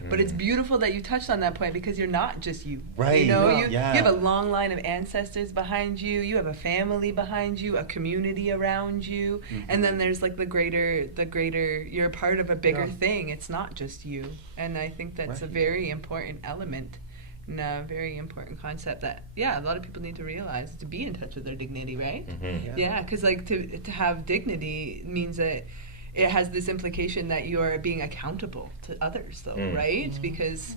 But it's beautiful that you touched on that point, because you're not just you. Right. You know, Yeah. you have a long line of ancestors behind you. You have a family behind you, a community around you, and then there's like the greater. You're part of a bigger thing. It's not just you, and I think that's a very important element. And a very important concept that a lot of people need to realize, to be in touch with their dignity, right? Yeah, because like to have dignity means that it has this implication that you are being accountable to others, though, right? Because,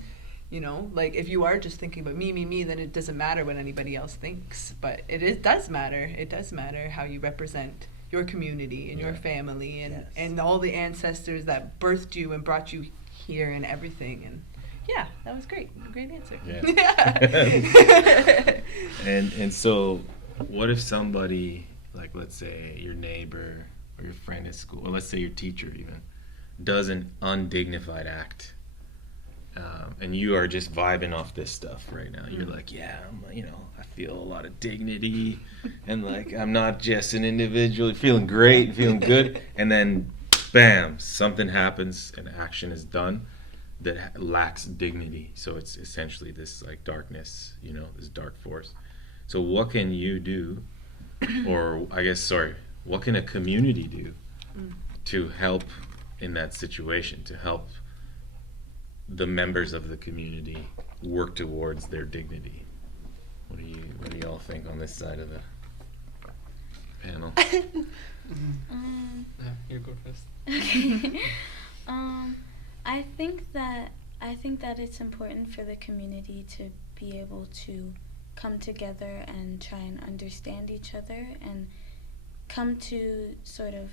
you know, like if you are just thinking about me, then it doesn't matter what anybody else thinks. But it does matter. It does matter how you represent your community and your family and all the ancestors that birthed you and brought you here and everything. And yeah, that was great. Great answer. And so what if somebody, like let's say your neighbor or your friend at school, or let's say your teacher even, does an undignified act, and you are just vibing off this stuff right now. You're like, I feel a lot of dignity, and like I'm not just an individual, feeling great, feeling good, and then bam, something happens, an action is done that lacks dignity. So it's essentially this like darkness, this dark force. So what can you do, or what can a community do to help in that situation, to help the members of the community work towards their dignity? What do you all think on this side of the panel? You go first. Okay. I think that it's important for the community to be able to come together and try and understand each other and come to sort of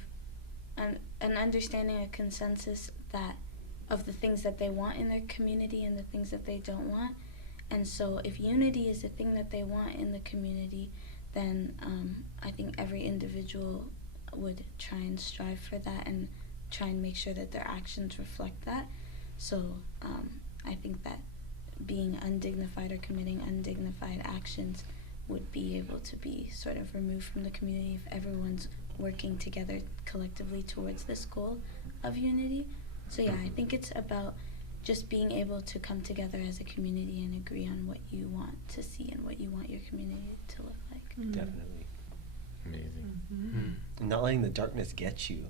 an understanding, a consensus of the things that they want in their community and the things that they don't want. And so if unity is the thing that they want in the community, then I think every individual would try and strive for that and try and make sure that their actions reflect that. So I think that being undignified or committing undignified actions would be able to be sort of removed from the community if everyone's working together collectively towards this goal of unity. So yeah, I think it's about just being able to come together as a community and agree on what you want to see and what you want your community to look like. Definitely. Amazing. Not letting the darkness get you.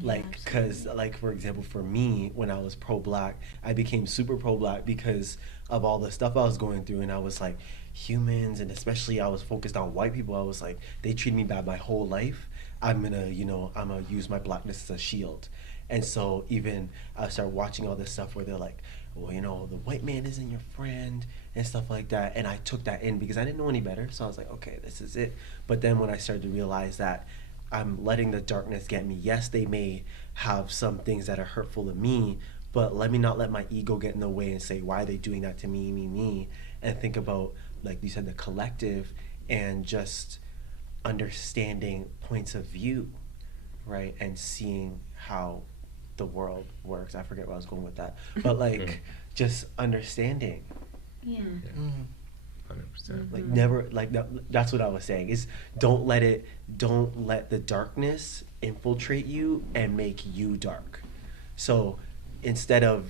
Like, because, like, for example, for me, when I was pro-black, I became super pro-black because of all the stuff I was going through. And I was like, humans, and especially I was focused on white people. I was like, they treated me bad my whole life. I'm gonna use my blackness as a shield. And so even I started watching all this stuff where they're like, well, the white man isn't your friend and stuff like that. And I took that in because I didn't know any better. So I was like, okay, this is it. But then when I started to realize that I'm letting the darkness get me, yes, they may have some things that are hurtful to me, but let me not let my ego get in the way and say, why are they doing that to me, and think about, like you said, the collective and just understanding points of view, right? And seeing how the world works. I forget where I was going with that. But like just understanding. Yeah. Mm. 100%. Like never like that's what I was saying is don't let the darkness infiltrate you and make you dark. So instead of,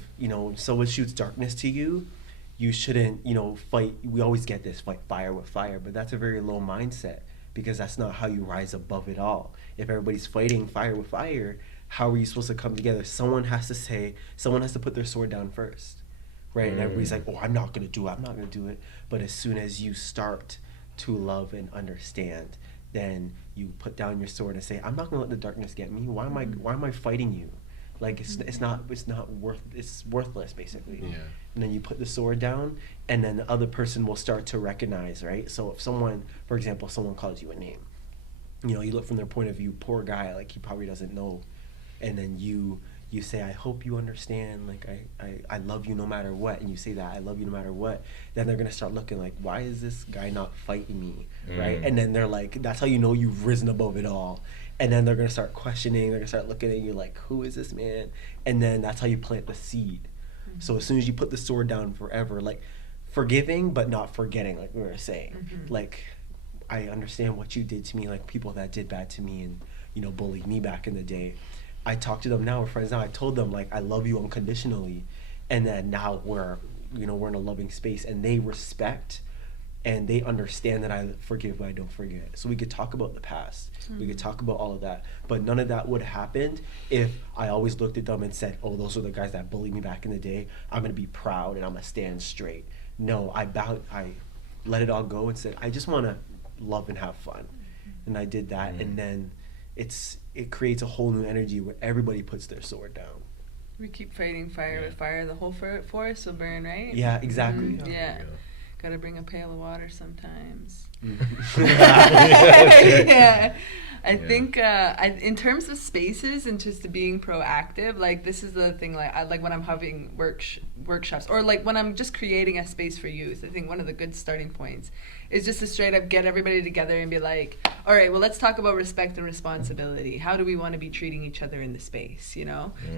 someone shoots darkness to you, you shouldn't, fight. We always get this, fight fire with fire, but that's a very low mindset, because that's not how you rise above it all. If everybody's fighting fire with fire, how are you supposed to come together? Someone has to put their sword down first, right? And everybody's like, oh, I'm not going to do it. But as soon as you start to love and understand, then you put down your sword and say, I'm not going to let the darkness get me. Why am I fighting you? Like it's worthless, basically. Yeah. And then you put the sword down, and then the other person will start to recognize, right? So if someone, for example, someone calls you a name, you look from their point of view, poor guy, like he probably doesn't know, and then you say, I hope you understand, like I love you no matter what, and you say that, I love you no matter what, then they're gonna start looking like, why is this guy not fighting me, right? And then they're like, that's how you know you've risen above it all. And then they're gonna start questioning, they're gonna start looking at you like, who is this man? And then that's how you plant the seed. So as soon as you put the sword down forever, like forgiving but not forgetting, like we were saying, like I understand what you did to me, like people that did bad to me and bullied me back in the day. I talk to them now, we're friends now. I told them like I love you unconditionally, and then now we're in a loving space, and they respect and they understand that I forgive but I don't forget. So we could talk about the past, we could talk about all of that, but none of that would have happened if I always looked at them and said, oh, those are the guys that bullied me back in the day, I'm gonna be proud and I'm gonna stand straight. No, I let it all go and said, I just wanna love and have fun. And I did that, and then it creates a whole new energy where everybody puts their sword down. We keep fighting fire with fire, the whole forest will burn, right? Yeah, exactly. Yeah. Gotta bring a pail of water sometimes. Yeah. I think in terms of spaces and just being proactive, like this is the thing, like I like when I'm having workshops, or like when I'm just creating a space for youth, I think one of the good starting points is just to straight up get everybody together and be like, all right, well, let's talk about respect and responsibility. How do we want to be treating each other in the space,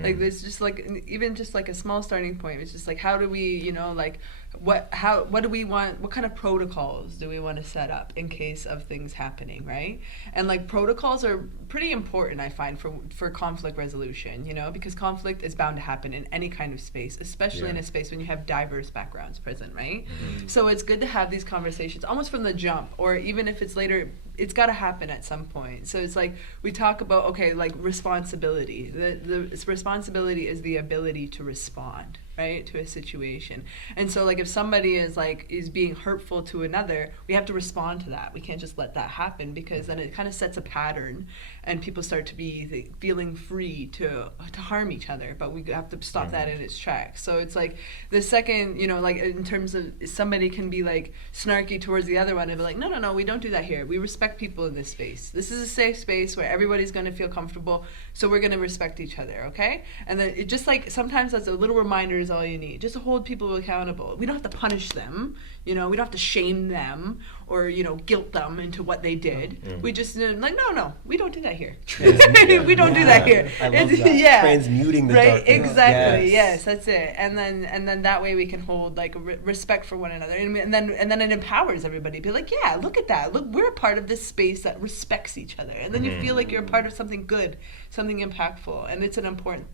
Like there's just like, even just like a small starting point, it's just like, how do we, like what do we want, what kind of protocols do we want to set up in case of things happening, right? And like protocols are pretty important, I find, for conflict resolution, because conflict is bound to happen in any kind of space, especially in a space when you have diverse backgrounds present, right? So it's good to have these conversations almost from the jump, or even if it's later, it's got to happen at some point. So it's like we talk about, okay, like responsibility. The responsibility is the ability to respond, right, to a situation. And so like if somebody is being hurtful to another, we have to respond to that. We can't just let that happen, because then it kind of sets a pattern and people start to be feeling free to harm each other, but we have to stop that in its tracks. So it's like the second, like in terms of somebody can be like snarky towards the other one and be like, no, we don't do that here. We respect people in this space. This is a safe space where everybody's going to feel comfortable, so we're going to respect each other, okay? And then it just like sometimes that's a little reminder is all you need, just to hold people accountable. We don't have to punish them, we don't have to shame them or guilt them into what they did. We just like no, we don't do that here. We don't do that here. I love that. Transmuting the darkness. Exactly. Yes, that's it. And then that way we can hold like respect for one another, and then it empowers everybody. Be like, yeah, look at that. Look, we're a part of this space that respects each other, and then you feel like you're a part of something good, something impactful, and it's an important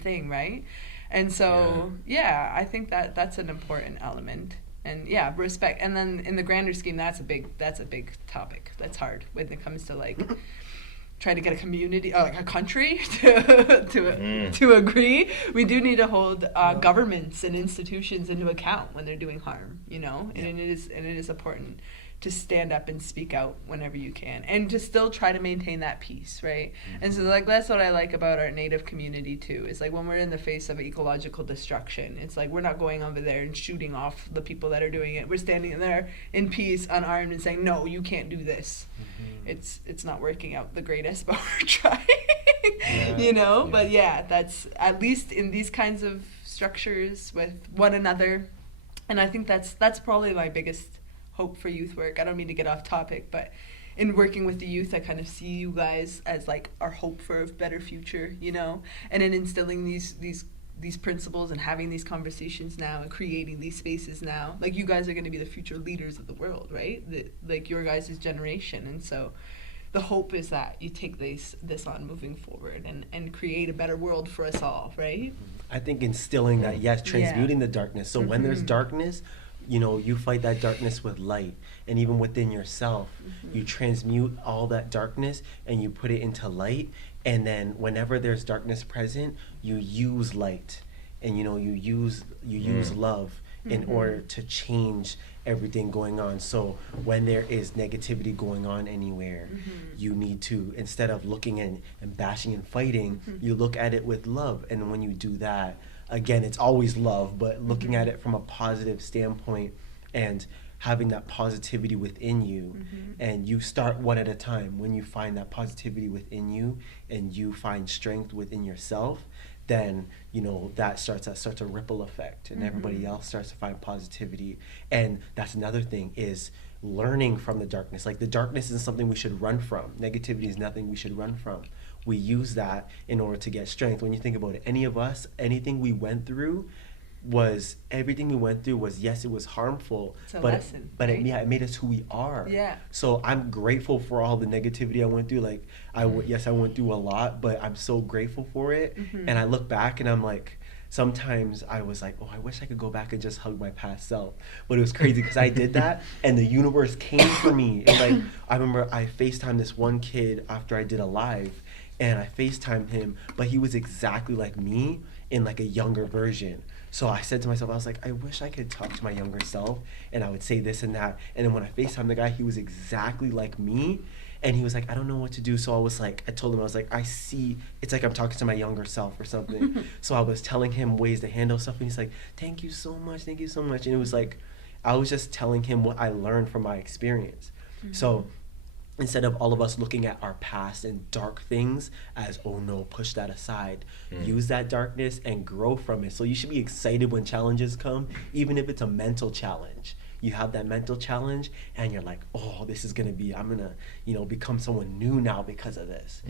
thing, right? And so, I think that's an important element. And respect. And then in the grander scheme, that's a big topic. That's hard when it comes to like trying to get a community, like a country to agree. We do need to hold governments and institutions into account when they're doing harm, and it is important to stand up and speak out whenever you can, and to still try to maintain that peace, right? And so like that's what I like about our Native community too, is like when we're in the face of ecological destruction, it's like we're not going over there and shooting off the people that are doing it. We're standing there in peace, unarmed, and saying, no, you can't do this. It's not working out the greatest, but we're trying. But that's at least in these kinds of structures with one another, and I think that's probably my biggest hope for youth work. I don't mean to get off topic, but in working with the youth, I kind of see you guys as like our hope for a better future, you know, and in instilling these principles and having these conversations now and creating these spaces now. Like, you guys are going to be the future leaders of the world, right? Like your guys' generation. And so the hope is that you take this on moving forward and create a better world for us all, right? I think instilling that, yes, transmuting the darkness. So when there's darkness, you know, you fight that darkness with light. And even within yourself, you transmute all that darkness and you put it into light. And then whenever there's darkness present, you use light, and you know, you use love in order to change everything going on. So when there is negativity going on anywhere, you need to, instead of looking and bashing and fighting, you look at it with love. And when you do that, again, it's always love, but looking at it from a positive standpoint and having that positivity within you, and you start one at a time. When you find that positivity within you and you find strength within yourself, then, you know, that starts a ripple effect, and everybody else starts to find positivity. And that's another thing, is learning from the darkness. Like, the darkness isn't something we should run from. Negativity is nothing we should run from. We use that in order to get strength. When you think about it, any of us, anything we went through was, yes, it was harmful, It's a but lesson, but right? it made us who we are. Yeah. So I'm grateful for all the negativity I went through. Like, I went through a lot, but I'm so grateful for it. And I look back and I'm like, sometimes I was like, oh, I wish I could go back and just hug my past self. But it was crazy because I did that and the universe came for me. And like, I remember I FaceTimed this one kid after I did a live, and I FaceTimed him, but he was exactly like me in like a younger version. So I said to myself, I was like, I wish I could talk to my younger self, and I would say this and that. And then when I FaceTimed the guy, he was exactly like me. And he was like, I don't know what to do. So I told him, I was like, I see, it's like I'm talking to my younger self or something. So I was telling him ways to handle stuff. And he's like, thank you so much. Thank you so much. And it was like, I was just telling him what I learned from my experience. So instead of all of us looking at our past and dark things as, oh no, push that aside, use that darkness and grow from it. So you should be excited when challenges come, even if it's a mental challenge. You have that mental challenge and you're like, oh, this is gonna be, I'm gonna, you know, become someone new now because of this.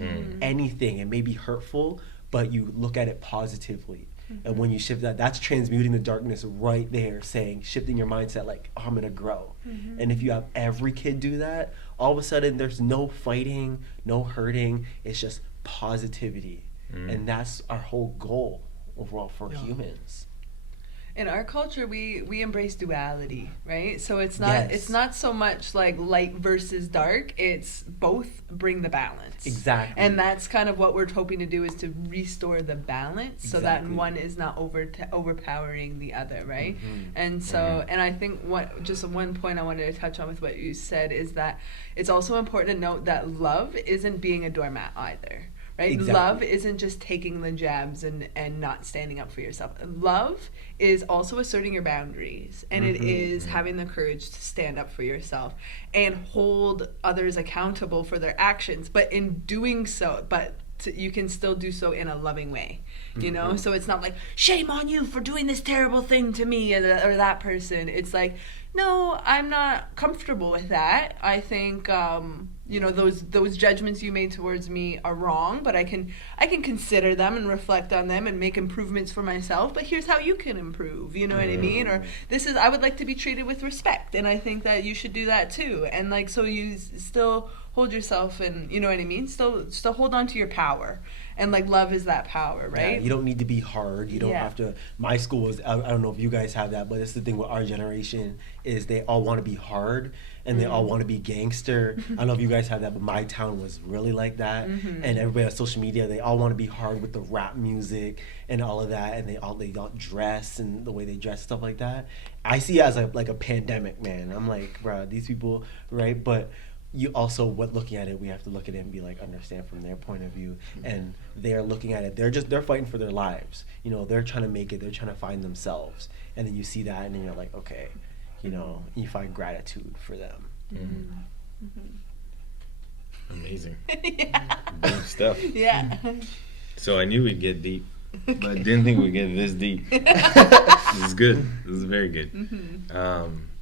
Anything, it may be hurtful, but you look at it positively. And when you shift that, that's transmuting the darkness right there, saying, shifting your mindset like, oh, I'm gonna grow. And if you have every kid do that, all of a sudden there's no fighting, no hurting, it's just positivity. And that's our whole goal overall for humans. In our culture, we embrace duality, right? So it's not so much like light versus dark. It's both bring the balance. Exactly. And that's kind of what we're hoping to do, is to restore the balance so that one is not overpowering the other, right? And so, and I think just one point I wanted to touch on with what you said is that it's also important to note that love isn't being a doormat either. Right? Exactly. Love isn't just taking the jabs and not standing up for yourself. Love is also asserting your boundaries, and it is having the courage to stand up for yourself and hold others accountable for their actions. But in doing so, you can still do so in a loving way, you know? So it's not like, shame on you for doing this terrible thing to me or that person. It's like, no, I'm not comfortable with that. I think, you know, those judgments you made towards me are wrong, but I can consider them and reflect on them and make improvements for myself. But here's how you can improve. You know what I mean? Or I would like to be treated with respect, and I think that you should do that too. And like, so you still hold yourself, and you know what I mean? Still hold on to your power. And like, love is that power, right? Yeah, you don't need to be hard. You don't have to. My school is, I don't know if you guys have that, but it's the thing with our generation is they all want to be hard and they all want to be gangster. I don't know if you guys have that, but my town was really like that. And everybody on social media, they all want to be hard with the rap music and all of that, and they all dress and the way they dress, stuff like that. I see it as like a pandemic, man. I'm like, bro, these people, right? But you also, looking at it, we have to look at it and be like, understand from their point of view. And they're looking at it, they're fighting for their lives. You know, they're trying to make it, they're trying to find themselves. And then you see that and then you're like, okay, you know, you find gratitude for them. Amazing. Yeah. Deep stuff. Yeah. So I knew we'd get deep, but I didn't think we'd get this deep. This is good. This is very good.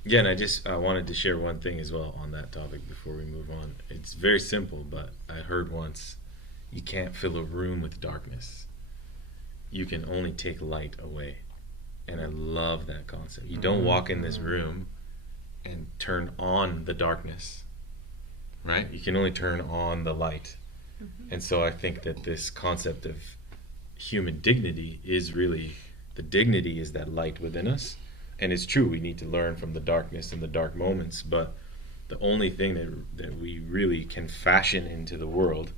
Yeah, and I wanted to share one thing as well on that topic before we move on. It's very simple, but I heard once, you can't fill a room with darkness. You can only take light away. And I love that concept. You don't walk in this room and turn on the darkness, right? You can only turn on the light. And so I think that this concept of human dignity is really, the dignity is that light within us. And it's true, we need to learn from the darkness and the dark moments, but the only thing that we really can fashion into the world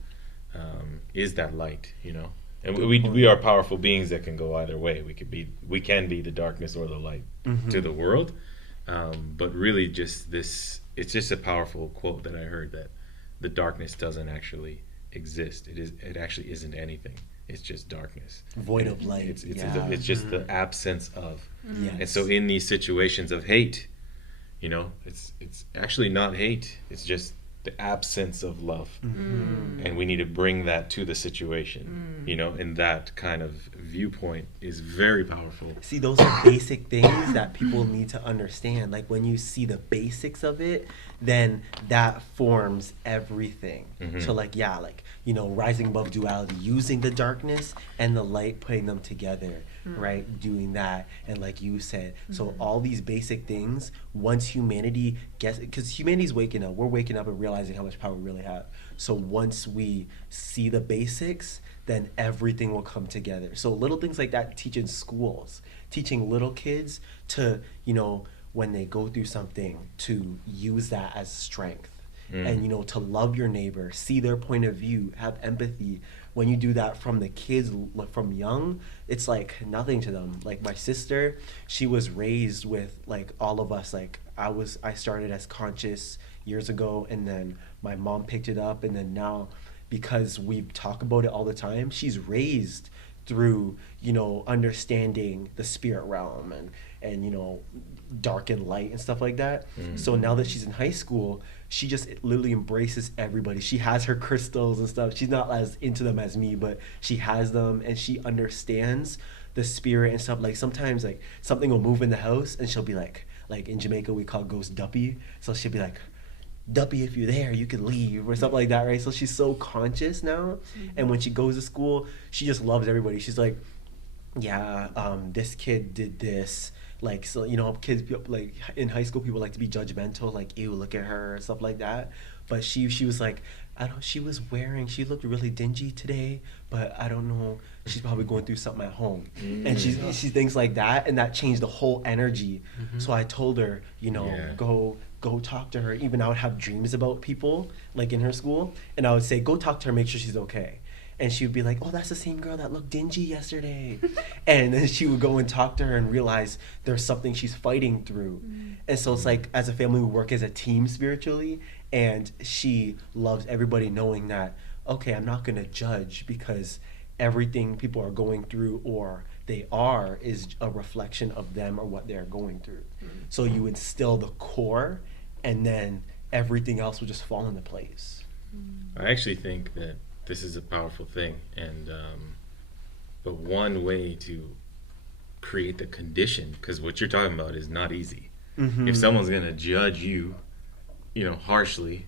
is that light, you know. And we are powerful beings that can go either way. We can be the darkness or the light to the world. But really, just this, it's just a powerful quote that I heard, that the darkness doesn't actually exist. It actually isn't anything. It's just darkness. Void of light. It's just the absence of. Yes. And so in these situations of hate, you know, it's actually not hate. It's just the absence of love. And we need to bring that to the situation, you know, and that kind of viewpoint is very powerful. See, those are basic things that people need to understand. Like when you see the basics of it, then that forms everything. So like, yeah, like, you know, rising above duality, using the darkness and the light, putting them together, right? Doing that. And like you said, so all these basic things, once humanity gets, because humanity's waking up, we're waking up and realizing how much power we really have. So once we see the basics, then everything will come together. So little things like that, teach in schools, teaching little kids to, you know, when they go through something, to use that as strength. And, you know, to love your neighbor, see their point of view, have empathy. When you do that from the kids, like from young, it's like nothing to them. Like my sister, she was raised with like all of us. Like I started as conscious years ago, and then my mom picked it up, and then now, because we talk about it all the time, she's raised through, you know, understanding the spirit realm and you know, dark and light and stuff like that. So now that she's in high school, she just literally embraces everybody. She has her crystals and stuff. She's not as into them as me, but she has them, and she understands the spirit and stuff. Like sometimes like something will move in the house, and she'll be like in Jamaica we call ghost Duppy. So she'll be like, Duppy, if you're there, you can leave, or something like that, right? So she's so conscious now. And when she goes to school, she just loves everybody. She's like, yeah, this kid did this. Like, so, you know, kids, like, in high school, people like to be judgmental, like, ew, look at her, stuff like that. But she was like, she looked really dingy today, but I don't know, she's probably going through something at home. And she thinks like that, and that changed the whole energy. So I told her, you know, go talk to her. Even I would have dreams about people, like, in her school, and I would say, go talk to her, make sure she's okay. And she would be like, oh, that's the same girl that looked dingy yesterday. And then she would go and talk to her and realize there's something she's fighting through. And so it's like, as a family, we work as a team spiritually. And she loves everybody knowing that, okay, I'm not going to judge, because everything people are going through, or they are, is a reflection of them or what they're going through. So you instill the core, and then everything else will just fall into place. I actually think that this is a powerful thing, and but one way to create the condition, because what you're talking about is not easy. If someone's going to judge you, you know, harshly,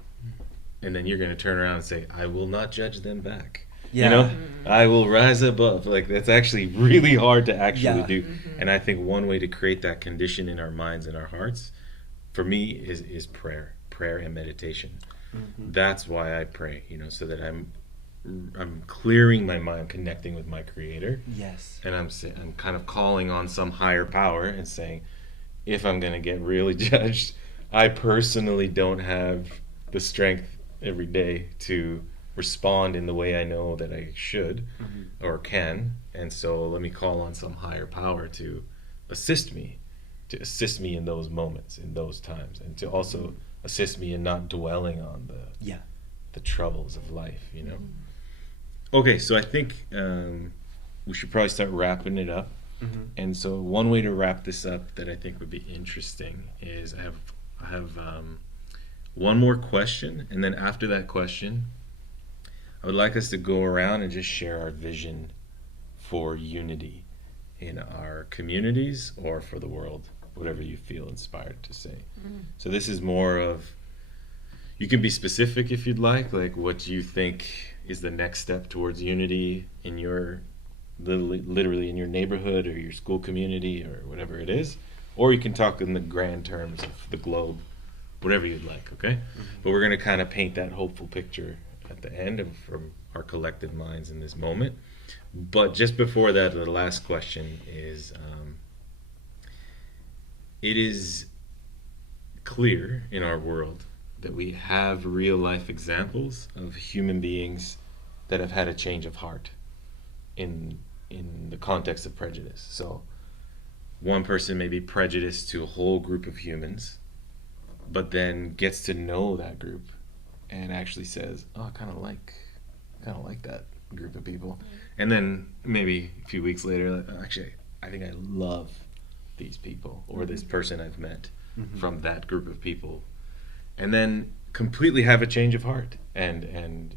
and then you're going to turn around and say, I will not judge them back. Yeah. You know, I will rise above. Like, that's actually really hard to actually do. And I think one way to create that condition in our minds and our hearts, for me, is prayer and meditation. That's why I pray, you know, so that I'm clearing my mind, connecting with my Creator. Yes. And I'm kind of calling on some higher power and saying, if I'm going to get really judged, I personally don't have the strength every day to respond in the way I know that I should or can. And so let me call on some higher power to assist me in those moments, in those times, and to also assist me in not dwelling on the troubles of life, you know. Okay, so I think we should probably start wrapping it up. And so one way to wrap this up that I think would be interesting is I have one more question, and then after that question, I would like us to go around and just share our vision for unity in our communities or for the world, whatever you feel inspired to say. Mm. So this is more of, you can be specific if you'd like what you think is the next step towards unity in your, literally in your neighborhood or your school community or whatever it is. Or you can talk in the grand terms of the globe, whatever you'd like, okay? Mm-hmm. But we're going to kind of paint that hopeful picture at the end from our collective minds in this moment. But just before that, the last question is, it is clear in our world that we have real life examples of human beings that have had a change of heart in the context of prejudice. So one person may be prejudiced to a whole group of humans, but then gets to know that group and actually says, oh, I kind of like that group of people. And then maybe a few weeks later, actually, I think I love these people or this person I've met from that group of people. And then completely have a change of heart. And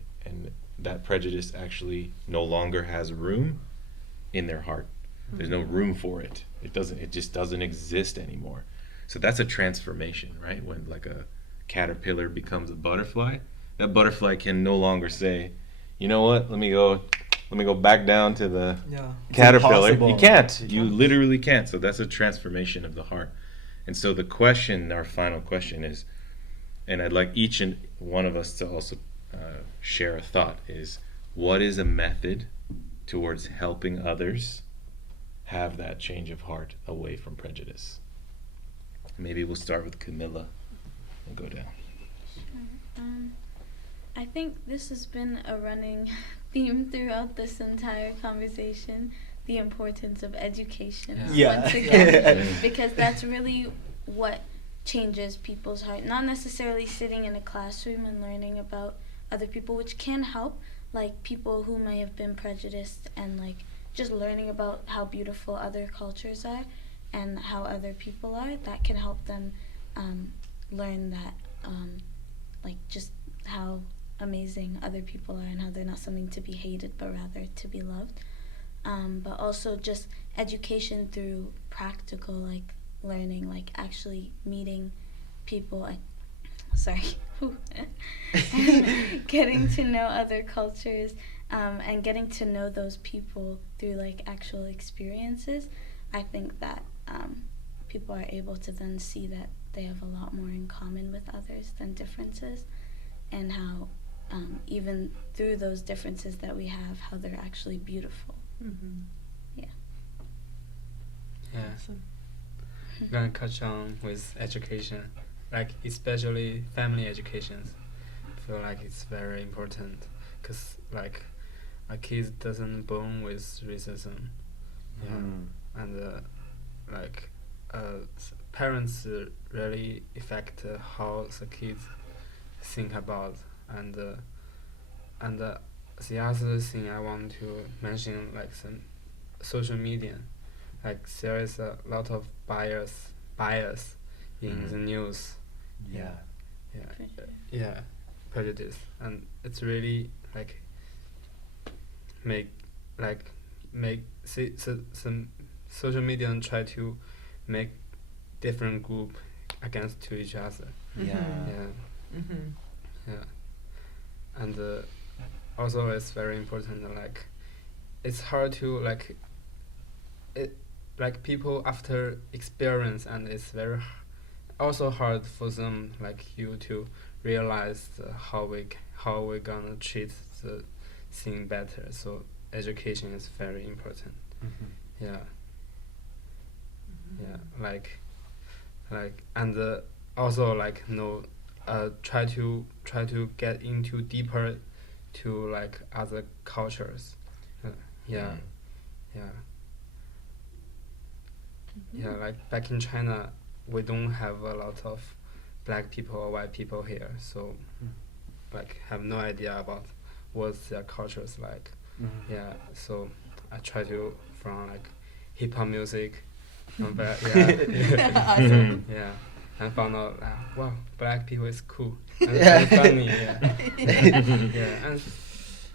that prejudice actually no longer has room in their heart. There's no room for it. It just doesn't exist anymore. So that's a transformation, right? When like a caterpillar becomes a butterfly, that butterfly can no longer say, you know what, let me go back down to the caterpillar. Impossible. You can't. You literally can't. So that's a transformation of the heart. And so the question, our final question is, and I'd like each and one of us to also share a thought, is what is a method towards helping others have that change of heart away from prejudice? Maybe we'll start with Camilla and go down. I think this has been a running theme throughout this entire conversation, the importance of education. Yeah. Once again, because that's really what changes people's heart. Not necessarily sitting in a classroom and learning about other people, which can help, like people who may have been prejudiced, and like just learning about how beautiful other cultures are and how other people are. That can help them learn that, like just how amazing other people are and how they're not something to be hated but rather to be loved. But also just education through practical, like learning, like actually meeting people, getting to know other cultures, and getting to know those people through like actual experiences. I think that people are able to then see that they have a lot more in common with others than differences, and how even through those differences that we have, how they're actually beautiful. Yeah. Awesome. I'm gonna catch on with education, like especially family education. I feel like it's very important, because like a kid doesn't born with racism, and parents really affect how the kids think about, and the other thing I want to mention, like some social media, like there is a lot of bias in the news. Prejudice, and it's really like make some social media and try to make different group against to each other. And also it's very important, like it's hard to like people after experience, and it's very also hard for them like you to realize how we're gonna treat the thing better. So education is very important. And also like try to get into deeper to like other cultures. Like back in China, we don't have a lot of black people or white people here, so like have no idea about what their culture is like. So I try to from like hip hop music, and Awesome. I found out wow, black people is cool and funny,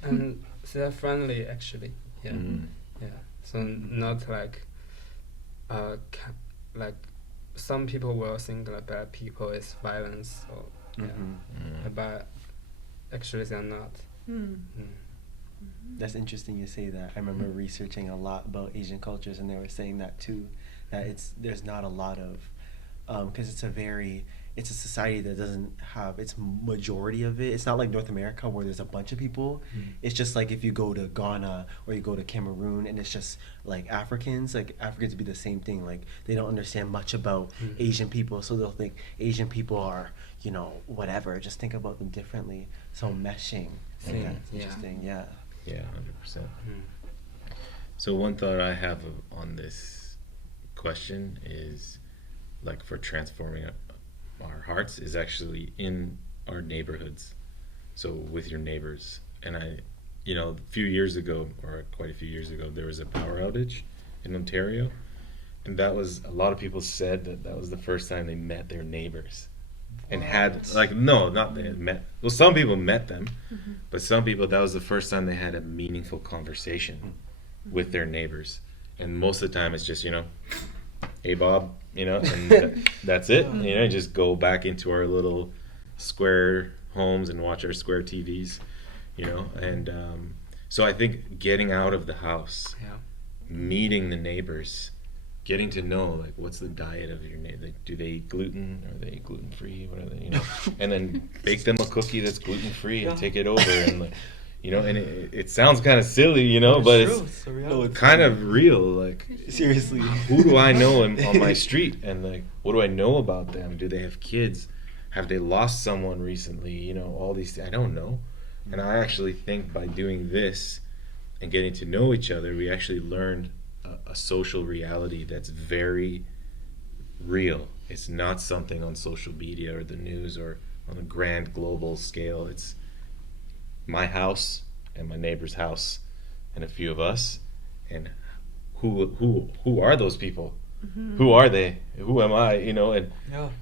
and they're friendly actually, So not like some people will think that bad people is violence, or yeah, but actually they're not. Mm. That's interesting you say that. I remember researching a lot about Asian cultures, and they were saying that too, that there's not a lot of, because it's a society that doesn't have its majority of it. It's not like North America where there's a bunch of people. It's just like if you go to Ghana or you go to Cameroon, and it's just like Africans be the same thing. Like they don't understand much about Asian people, so they'll think Asian people are, whatever. Just think about them differently. So meshing, like that's interesting. Yeah. Yeah, 100%. So one thought I have on this question is, like, for transforming our hearts is actually in our neighborhoods. So with your neighbors. And a few years ago, or quite a few years ago, there was a power outage in Ontario. And that was, a lot of people said that was the first time they met their neighbors. And had, like, no, not they had met. Well, some people met them, but some people, that was the first time they had a meaningful conversation with their neighbors. And most of the time it's just, hey, Bob, and that's it. Just go back into our little square homes and watch our square TVs, And so I think getting out of the house, meeting the neighbors, getting to know, like, what's the diet of your neighbor? Do they eat gluten? Are they gluten free? What are they? And then bake them a cookie that's gluten free and take it over, and like, and it sounds kind of silly, but it's kind of real. Like, seriously, who do I know on my street, and like, what do I know about them? Do they have kids? Have they lost someone recently? All these. I don't know, and I actually think by doing this and getting to know each other, we actually learned a social reality that's very real. It's not something on social media or the news or on a grand global scale. It's my house and my neighbor's house and a few of us, and who are those people? Who are they? Who am I? And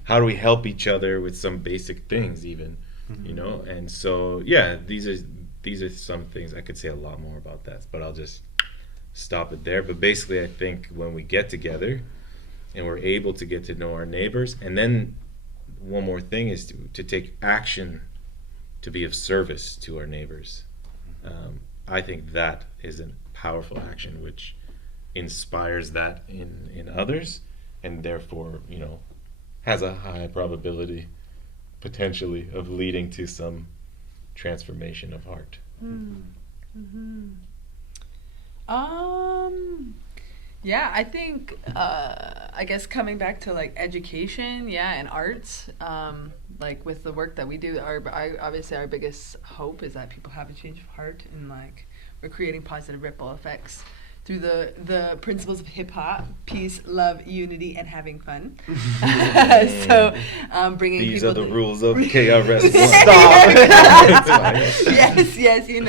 how do we help each other with some basic things even, and so these are some things. I could say a lot more about that, but I'll just stop it there. But basically, I think when we get together and we're able to get to know our neighbors, and then one more thing is to take action to be of service to our neighbors. I think that is a powerful action which inspires that in others, and therefore has a high probability potentially of leading to some transformation of heart. I think I guess coming back to like education, and arts, like with the work that we do, obviously our biggest hope is that people have a change of heart, and like we're creating positive ripple effects through the principles of hip hop: peace, love, unity, and having fun. So bringing these people are the rules of KRS. Yes, you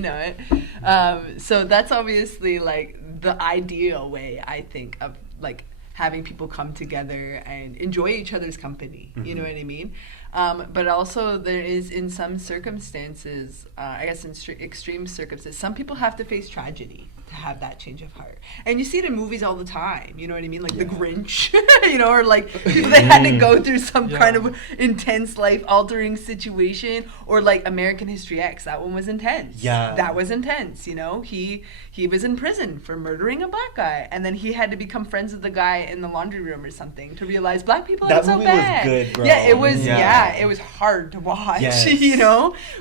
know it. So that's obviously like the ideal way, I think, of like having people come together and enjoy each other's company. You know what I mean? But also there is, in some circumstances, I guess in extreme circumstances, some people have to face tragedy to have that change of heart. And you see it in movies all the time, you know what I mean? Like The Grinch, or like people that had to go through some kind of intense life-altering situation, or like American History X. That one was intense. Yeah. That was intense, He was in prison for murdering a black guy, and then he had to become friends with the guy in the laundry room or something to realize black people aren't so bad. That movie was good, bro. Yeah, it was, it was hard to watch,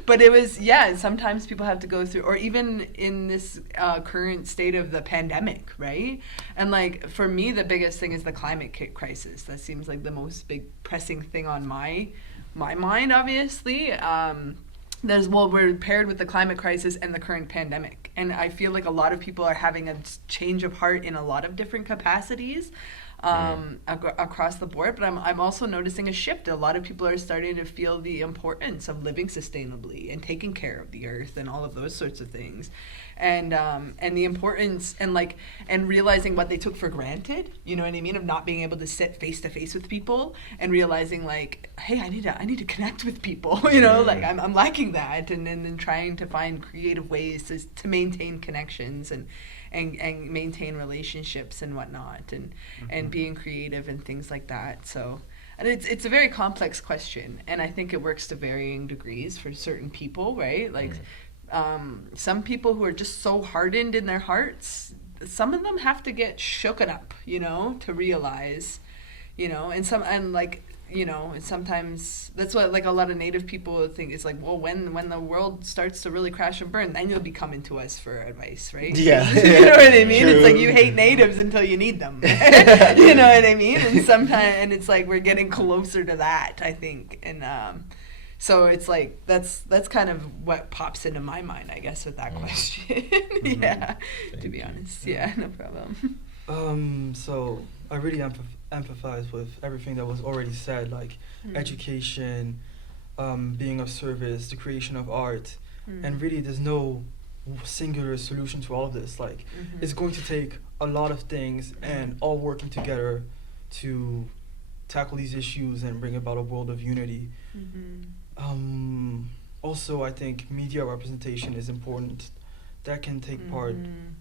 But it was, sometimes people have to go through, or even in this current state of the pandemic, right? And like, for me, the biggest thing is the climate crisis. That seems like the most big pressing thing on my mind, obviously. We're paired with the climate crisis and the current pandemic. And I feel like a lot of people are having a change of heart in a lot of different capacities. Across the board, but I'm also noticing a shift. A lot of people are starting to feel the importance of living sustainably and taking care of the earth and all of those sorts of things, and the importance and realizing what they took for granted. You know what I mean? Of not being able to sit face to face with people and realizing like, hey, I need to connect with people. Like I'm lacking that, and then trying to find creative ways to maintain connections and maintain relationships and whatnot, and being creative and things like that. So, and it's a very complex question, and I think it works to varying degrees for certain people, right? Like some people who are just so hardened in their hearts, some of them have to get shooken up, to realize, and sometimes that's what like a lot of Native people think. It's like, well, when the world starts to really crash and burn, then you'll be coming to us for advice, right? Yeah. You know what I mean? True. It's like you hate Natives until you need them. You know what I mean? And it's like we're getting closer to that, I think. And so it's like that's kind of what pops into my mind, I guess, with that question. Yeah. To be honest. Yeah, no problem. So I really empathize with everything that was already said, like education, being of service, the creation of art, and really there's no singular solution to all of this. Like it's going to take a lot of things and all working together to tackle these issues and bring about a world of unity. Also, I think media representation is important. That can take part.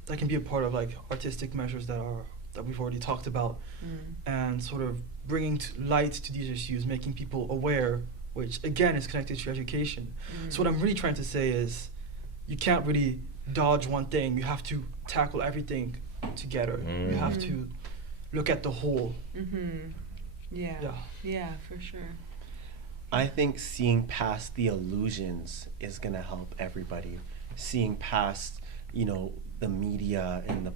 That can be a part of like artistic measures that we've already talked about, and sort of bringing light to these issues, making people aware, which again is connected to education. So what I'm really trying to say is, you can't really dodge one thing. You have to tackle everything together. You have to look at the whole. Yeah, for sure. I think seeing past the illusions is going to help everybody. Seeing past, the media and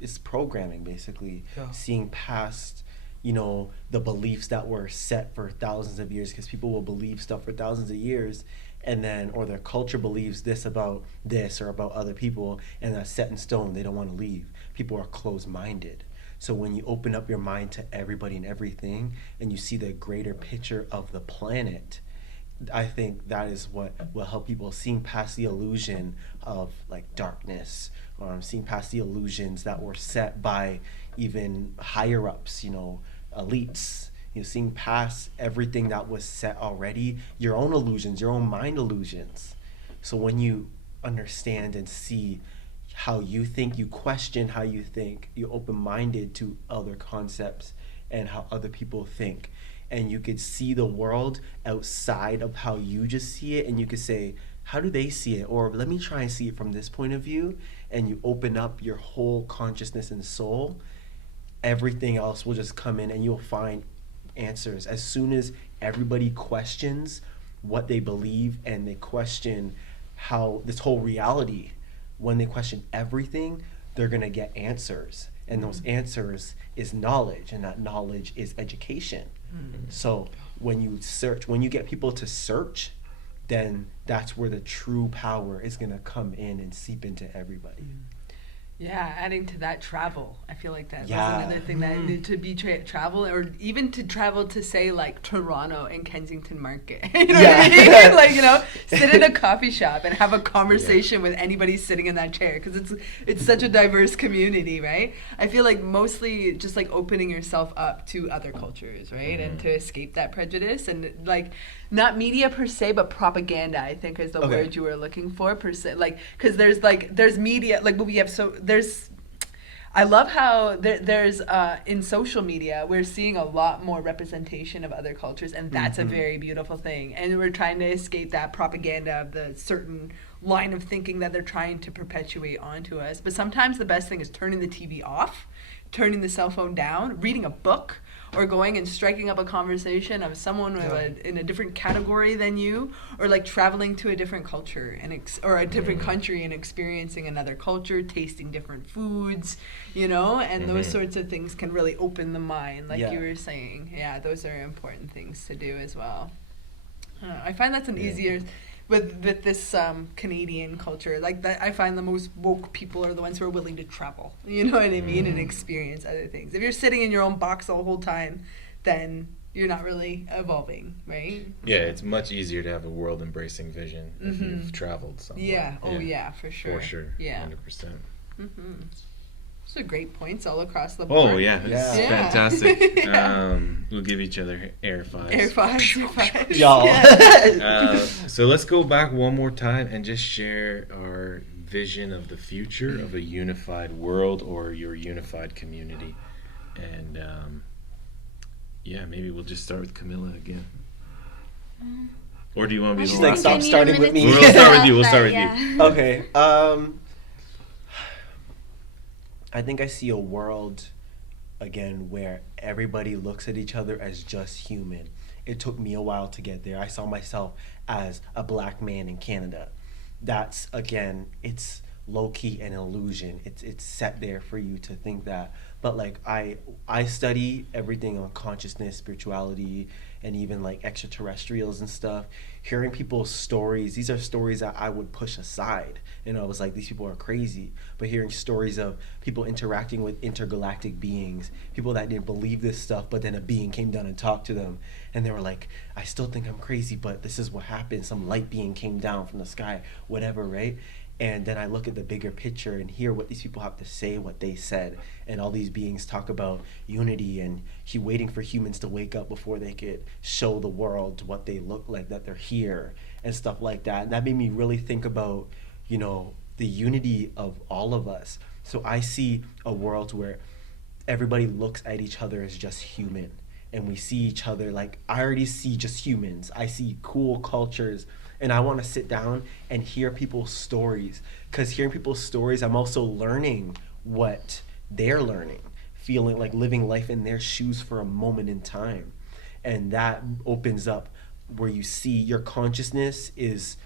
it's programming, basically. Seeing past, the beliefs that were set for thousands of years, because people will believe stuff for thousands of years, and then, or their culture believes this about this or about other people, and that's set in stone. They don't want to leave. People are closed-minded. So when you open up your mind to everybody and everything, and you see the greater picture of the planet, I think that is what will help people, seeing past the illusion of like darkness, or seeing past the illusions that were set by even higher ups, elites, seeing past everything that was set already, your own illusions, your own mind illusions. So when you understand and see how you think, you question how you think, you're open-minded to other concepts and how other people think, and you could see the world outside of how you just see it, and you could say, how do they see it? Or let me try and see it from this point of view, and you open up your whole consciousness and soul, everything else will just come in and you'll find answers. As soon as everybody questions what they believe and they question how this whole reality, when they question everything, they're going to get answers. And those answers is knowledge, and that knowledge is education. So when you search, when you get people to search, then that's where the true power is going to come in and seep into everybody. Yeah, adding to that, travel. I feel like that was another thing that needed to be travel, or even to travel to, say, like Toronto and Kensington Market. You know what I mean? Like, sit in a coffee shop and have a conversation with anybody sitting in that chair, because it's such a diverse community, right? I feel like mostly just like opening yourself up to other cultures, right? And to escape that prejudice, and like not media per se, but propaganda, I think is the word you were looking for, per se. Like, because there's media, like, but we have I love how there's in social media, we're seeing a lot more representation of other cultures, and that's a very beautiful thing. And we're trying to escape that propaganda of the certain line of thinking that they're trying to perpetuate onto us. But sometimes the best thing is turning the TV off, turning the cell phone down, reading a book, or going and striking up a conversation of someone in a different category than you, or like traveling to a different culture or a different country and experiencing another culture, tasting different foods, and those sorts of things can really open the mind, like you were saying. Yeah, those are important things to do as well. I find that's an easier with this Canadian culture, like that. I find the most woke people are the ones who are willing to travel, you know what I mean, and experience other things. If you're sitting in your own box the whole time, then you're not really evolving, right? Yeah, it's much easier to have a world-embracing vision if you've traveled somewhere. Yeah, for sure. For sure, yeah. 100%. Those are great points all across the board. Oh, yeah, it's fantastic. We'll give each other air fives. Air fives. Y'all. So let's go back one more time and just share our vision of the future of a unified world or your unified community. And yeah, maybe we'll just start with Camilla again. Or do you want to be She's the like, last? stop starting with me. We'll start with you. We'll start with Yeah. you. Okay. I think I see a world again where everybody looks at each other as just human. It took me a while to get there. I saw myself as a black man in Canada. That's again, it's low key an illusion. It's set there for you to think that. But like I study everything on consciousness, spirituality, and even like extraterrestrials and stuff. Hearing people's stories, these are stories that I would push aside. And I was like, these people are crazy. But hearing stories of people interacting with intergalactic beings, people that didn't believe this stuff, but then a being came down and talked to them. And they were like, I still think I'm crazy, but this is what happened. Some light being came down from the sky, whatever, right? And then I look at the bigger picture and hear what these people have to say, what they said. And all these beings talk about unity and waiting for humans to wake up before they could show the world what they look like, that they're here and stuff like that. And that made me really think about, you know, the unity of all of us. So I see a world where everybody looks at each other as just human. And we see each other like, I already see just humans. I see cool cultures. And I want to sit down and hear people's stories. Because hearing people's stories, I'm also learning what they're learning. Feeling like living life in their shoes for a moment in time. And that opens up where you see your consciousness is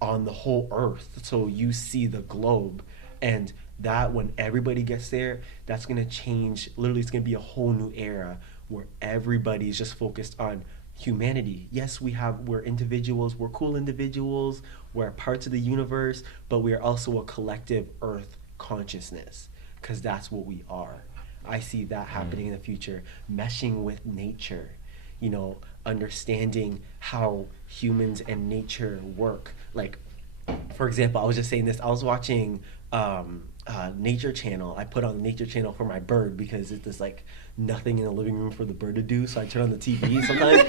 on the whole earth. So you see the globe. And that when everybody gets there, that's going to change. Literally, it's going to be a whole new era where everybody is just focused on humanity. Yes, we're individuals, we're cool individuals, we're parts of the universe, but we're also a collective earth consciousness, because that's what we are. I see that happening in the future, meshing with nature, you know, understanding how humans and nature work. Like, for example, I was just saying this, I was watching Nature Channel. I put on Nature Channel for my bird because it's just like nothing in the living room for the bird to do, so I turn on the TV sometimes.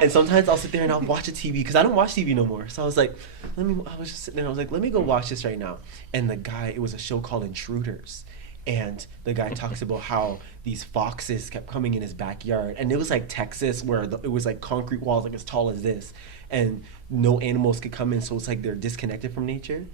And sometimes I'll sit there and I'll watch a TV because I don't watch TV no more. So I was like, I was just sitting there, I was like, let me go watch this right now. And the guy, it was a show called Intruders. And the guy talks about how these foxes kept coming in his backyard. And it was like Texas where it was like concrete walls like as tall as this. And no animals could come in, so it's like they're disconnected from nature.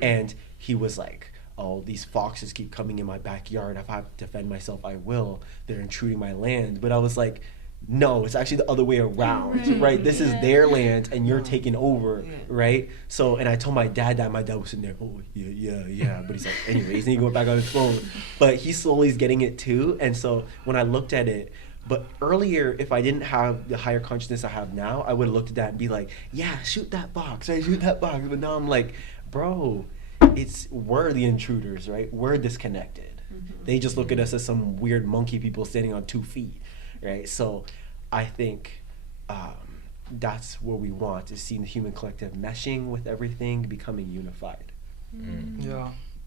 And he was like, oh, these foxes keep coming in my backyard. If I have to defend myself, I will. They're intruding my land. But I was like, no, it's actually the other way around, right? This is their land and you're taking over, right? So, and I told my dad that. My dad was sitting there, oh, yeah. But he's like, anyways, and he go back on his phone. But he slowly is getting it too. And so when I looked at it, but earlier, if I didn't have the higher consciousness I have now, I would have looked at that and be like, yeah, shoot that box, right? Shoot that box. But now I'm like, bro, we're the intruders, right? We're disconnected. They just look at us as some weird monkey people standing on 2 feet, right? So I think that's what we want, is seeing the human collective meshing with everything, becoming unified.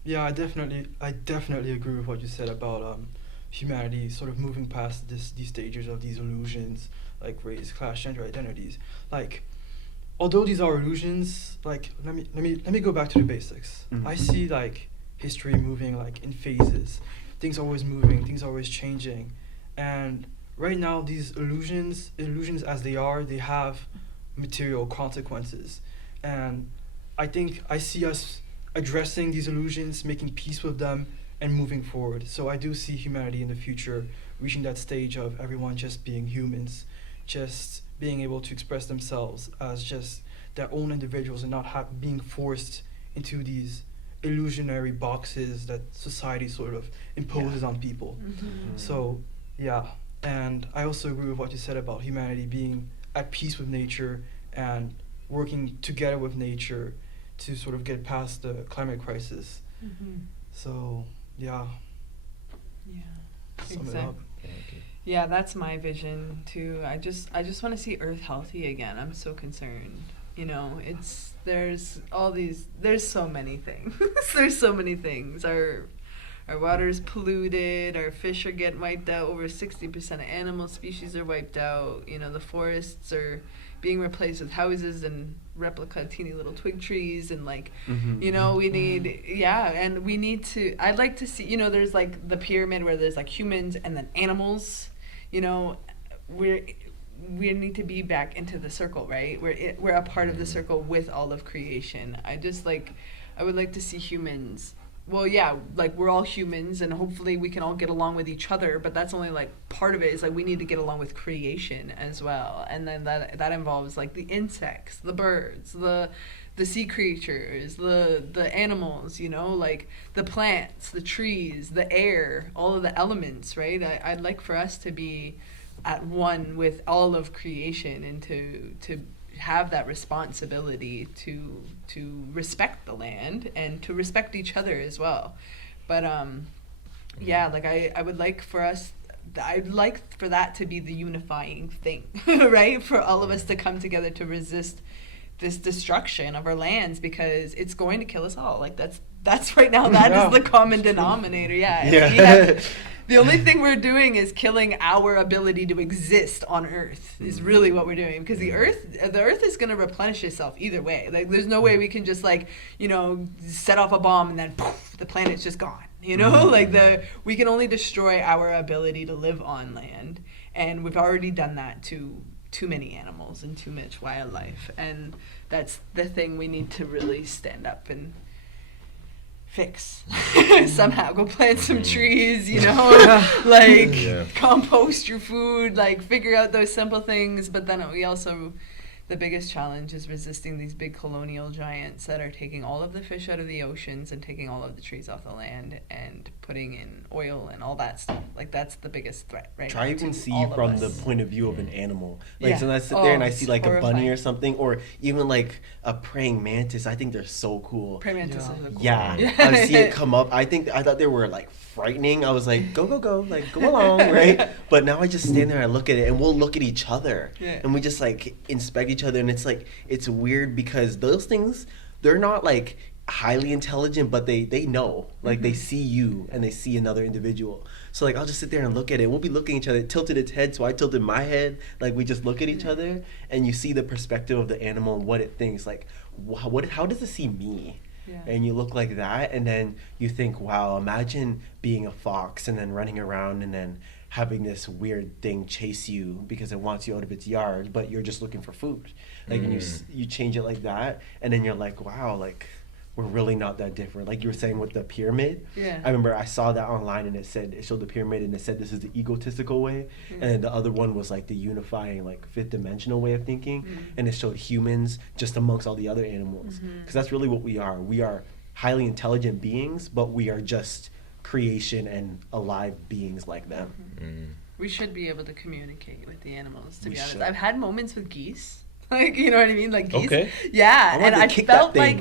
Yeah, I definitely agree with what you said about humanity sort of moving past these stages of these illusions, like race, class, gender identities. Like, although these are illusions, like let me go back to the basics. I see like history moving like in phases. Things are always moving, things are always changing. And right now these illusions as they are, they have material consequences. And I think I see us addressing these illusions, making peace with them, and moving forward. So I do see humanity in the future reaching that stage of everyone just being humans, just being able to express themselves as just their own individuals and not being forced into these illusionary boxes that society sort of imposes on people. So yeah, and I also agree with what you said about humanity being at peace with nature and working together with nature to sort of get past the climate crisis. So yeah. Sum it up. Yeah, that's my vision too. I just want to see Earth healthy again. I'm so concerned. You know, there's so many things. There's so many things. Our our water is polluted, our fish are getting wiped out, over 60% of animal species are wiped out, you know, the forests are being replaced with houses and replica teeny little twig trees, and like, you know, we need, and we need to, I'd like to see, you know, there's like the pyramid where there's like humans and then animals, you know, we need to be back into the circle, right? We're a part of the circle with all of creation. I would like to see humans, well, yeah, like we're all humans and hopefully we can all get along with each other, but that's only like part of it, is like we need to get along with creation as well. And then that involves like the insects, the birds, the sea creatures, the animals, you know, like the plants, the trees, the air, all of the elements, right? I'd like for us to be at one with all of creation, and to have that responsibility to respect the land and to respect each other as well. But like I would like for us, I'd like for that to be the unifying thing, right? For all of us to come together to resist this destruction of our lands, because it's going to kill us all. Like that's right now, that is the common denominator. The only thing we're doing is killing our ability to exist on Earth, is really what we're doing, because the Earth is going to replenish itself either way. Like there's no way we can just like, you know, set off a bomb and then poof, the planet's just gone, you know? Like we can only destroy our ability to live on land, and we've already done that to too many animals and too much wildlife, and that's the thing we need to really stand up and fix somehow. Go plant some trees, you know, like compost your food, like figure out those simple things. But then we also, the biggest challenge is resisting these big colonial giants that are taking all of the fish out of the oceans and taking all of the trees off the land and putting in oil and all that stuff. Like that's the biggest threat, right? Try even see from the point of view of an animal. Like sometimes I sit there and I see like horrifying. A bunny or something, or even like a praying mantis. I think they're so cool. Praying mantis are cool. I see it come up. I thought they were like frightening. I was like, go, like go along, right? But now I just stand there and I look at it, and we'll look at each other, and we just like inspect each other, and it's like, it's weird because those things, they're not like highly intelligent, but they know, like they see you and they see another individual. So like I'll just sit there and look at it. We'll be looking at each other. It tilted its head, so I tilted my head. Like we just look at each other, and you see the perspective of the animal and what it thinks. Like how does it see me? And you look like that, and then you think, wow, imagine being a fox and then running around and then having this weird thing chase you because it wants you out of its yard, but you're just looking for food. Like and you change it like that, and then you're like, wow, like we're really not that different. Like you were saying with the pyramid. I remember I saw that online, and it showed the pyramid, and it said this is the egotistical way, and the other one was like the unifying, like fifth dimensional way of thinking, and it showed humans just amongst all the other animals, because that's really what we are. We are highly intelligent beings, but we are just creation and alive beings like them. We should be able to communicate with the animals, to be honest. I've had moments with geese. Like, you know what I mean? Like geese. Okay. Yeah. And I felt like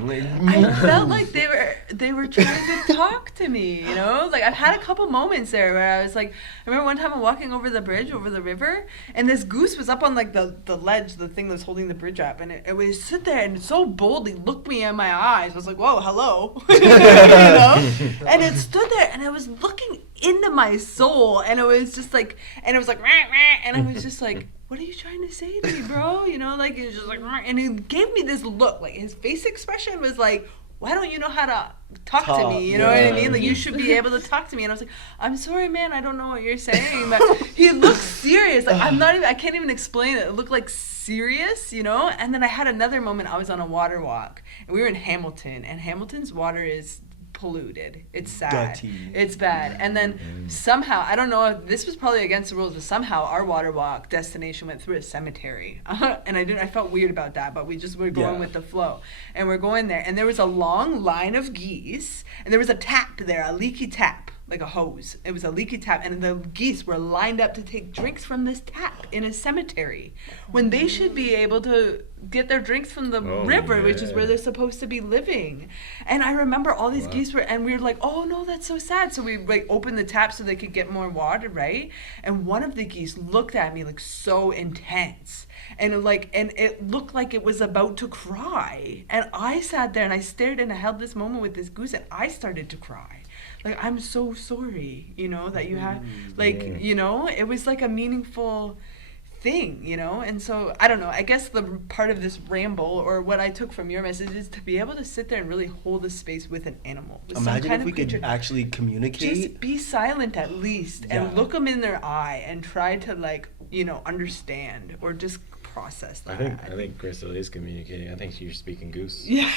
they were trying to talk to me, you know? Like I've had a couple moments there where I was like, I remember one time I'm walking over the bridge, over the river, and this goose was up on like the ledge, the thing that's holding the bridge up, and it would sit there and so boldly look me in my eyes. I was like, whoa, hello. You know? And it stood there and it was looking into my soul, and it was just like, and it was like, rah, rah, and I was just like, what are you trying to say to me, bro? You know, like, it was just like, and he gave me this look, like, his face expression was like, why don't you know how to talk to me? You know what I mean? Like, you should be able to talk to me. And I was like, I'm sorry, man, I don't know what you're saying. But he looked serious. Like, I can't even explain it. It looked like serious, you know? And then I had another moment. I was on a water walk, and we were in Hamilton, and Hamilton's water is polluted. It's sad. Dirty. It's bad. And then somehow, I don't know if this was probably against the rules, but somehow our water walk destination went through a cemetery. And I felt weird about that, but we just were going with the flow. And we're going there, and there was a long line of geese, and there was a tap there, a leaky tap, like a hose. It was a leaky tap, and the geese were lined up to take drinks from this tap in a cemetery, when they should be able to get their drinks from the river, which is where they're supposed to be living. And I remember all these geese were, and we were like, oh no, that's so sad. So we like opened the tap so they could get more water, right? And one of the geese looked at me like so intense, and it looked like it was about to cry. And I sat there and I stared, and I held this moment with this goose, and I started to cry. like, I'm so sorry, you know, that you had, like, Yeah. you know, it was like a meaningful thing, you know. And so I don't know, I guess the part of this ramble, or what I took from your message, is to be able to sit there and really hold a space with an animal, with some Imagine kind if we of could creature. actually communicate. Just be silent at least, and Yeah. look them in their eye and try to, like, you know, understand or just process I that. think Crystal is communicating. I think you're speaking goose. Yeah.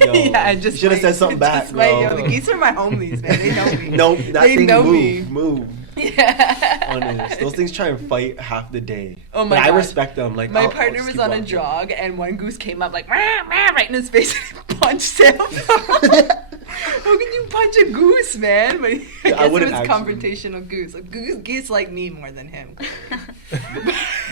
Yo, yeah, you just should've might- said something back, just might, bro. yo, the geese are my homies, man. They know me. No, that They thing know move, me. move. Yeah. Honest, those things try and fight half the day. Oh my But I gosh. respect them. Like My I'll partner just was keep on a walking. jog, and one goose came up like rah, rah, right in his face and punched him. How can you punch a goose, man? But I Yeah, I guess it was wouldn't actually. confrontational goose. Like, geese like me more than him.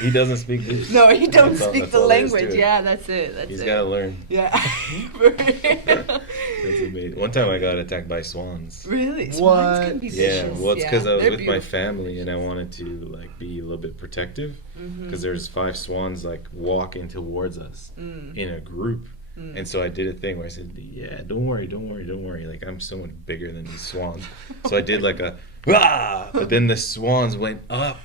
He doesn't speak goose. No, he don't That's all- speak that's the all there is to language. it. Yeah, that's it. That's He's it. got to learn. Yeah. For real. That's amazing. One time I got attacked by swans. Really? Swans What? can be Yeah, vicious. well, it's because I was they're with my beautiful. family and I wanted to like be a little bit protective because there's 5 swans like walking towards us in a group, and so I did a thing where I said, "Yeah, don't worry, don't worry, don't worry. Like I'm so much bigger than these swans." So I did like a ah, but then the swans went up.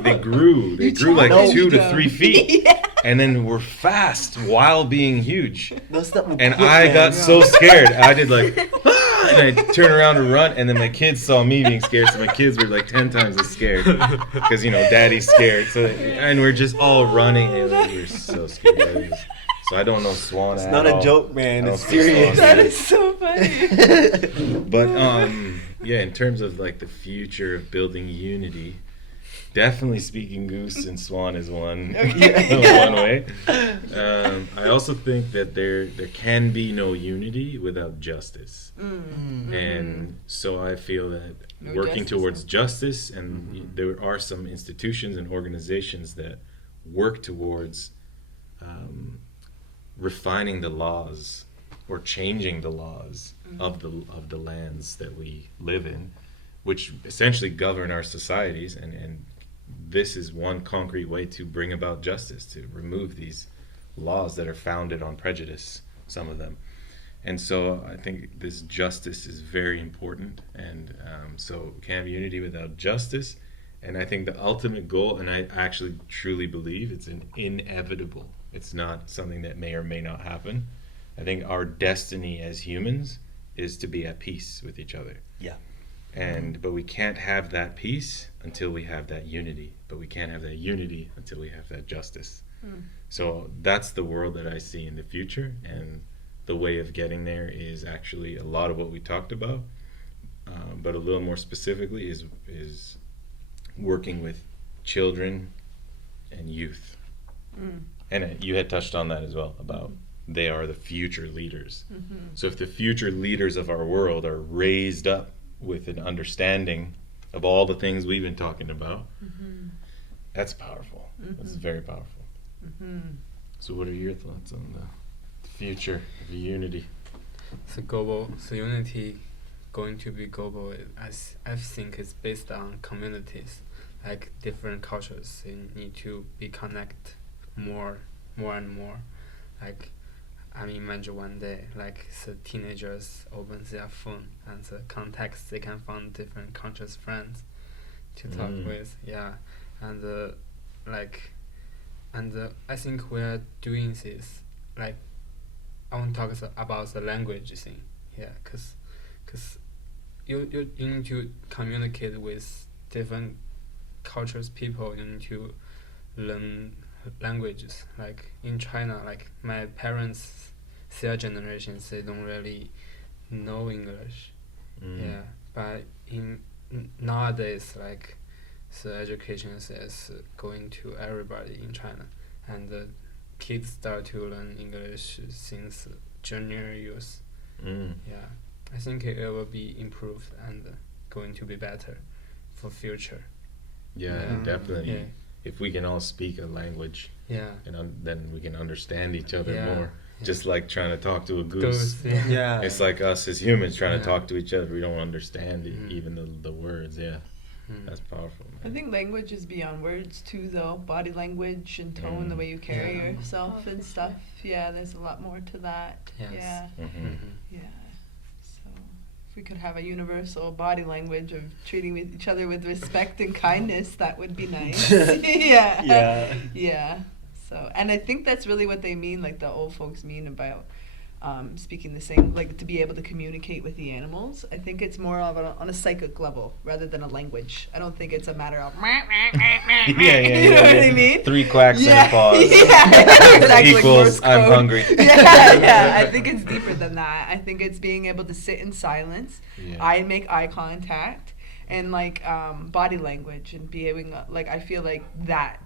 They grew. They grew like challenged 2 to them. 3 feet, Yeah. and then were fast while being huge. Those stuff move And quick, I man. got so scared. I did like, ah, and I turned around to run, and then my kids saw me being scared, so my kids were like 10 times as scared because you know daddy's scared. So and we're just all running, and we were so scared. So I don't know swan. It's at not a all. joke, man. I It's don't speak serious. swan. That is so funny. But yeah, in terms of like the future of building unity, definitely speaking goose and swan is one Okay. one way. I also think that there can be no unity without justice. And so I feel that No working justice, towards no- justice, and there are some institutions and organizations that work towards refining the laws or changing the laws of the lands that we live in, which essentially govern our societies, and this is one concrete way to bring about justice, to remove these laws that are founded on prejudice, some of them. And so I think this justice is very important, and so can't have unity without justice. And I think the ultimate goal, and I actually truly believe it's an inevitable, it's not something that may or may not happen. I think our destiny as humans is to be at peace with each other. Yeah. But we can't have that peace until we have that unity. But we can't have that unity until we have that justice. So that's the world that I see in the future, and the way of getting there is actually a lot of what we talked about, but a little more specifically is working with children and youth. And you had touched on that as well, about they are the future leaders. So if the future leaders of our world are raised up with an understanding of all the things we've been talking about, that's powerful. That's very powerful. So what are your thoughts on the future of unity? So unity going to be global, I think is based on communities, like different cultures. They need to be connect more and more. Like, I mean, imagine one day, like the teenagers open their phone and the contacts they can find different countries' friends to talk with. Yeah, and I think we are doing this. Like, I want to talk about the language thing. Yeah, cause you need to communicate with different cultures, people. You need to learn languages. Like in China, like my parents, their generations, they don't really know English. Yeah, but nowadays, like the education is going to everybody in China, and the kids start to learn English since junior youth. Yeah, I think it will be improved and going to be better for future. Yeah, Yeah. definitely. Yeah. If we can all speak a language, Yeah. then we can understand each other Yeah. more. Yeah. Just like trying to talk to a goose. Goose, yeah. Yeah. It's like us as humans trying to Yeah. talk to each other. We don't understand Mm. even the words. Yeah, Mm. that's powerful. I think language is beyond words too, though. Body language and tone, the way you carry Yeah. yourself Oh, and for stuff. Yeah, there's a lot more to that. Yes. Yeah, Mm-hmm. yeah. So, we could have a universal body language of treating with each other with respect and kindness, that would be nice. Yeah. Yeah. Yeah. So, and I think that's really what they mean, like the old folks mean about speaking the same, like to be able to communicate with the animals. I think it's more of on a psychic level rather than a language. I don't think it's a matter of Yeah, you know what I mean? 3 quacks Yeah. and a pause Yeah, exactly. Morse equals I'm code. hungry. Yeah. I think it's deeper than that. I think it's being able to sit in silence. Yeah. I make eye contact and like body language and being like, I feel like that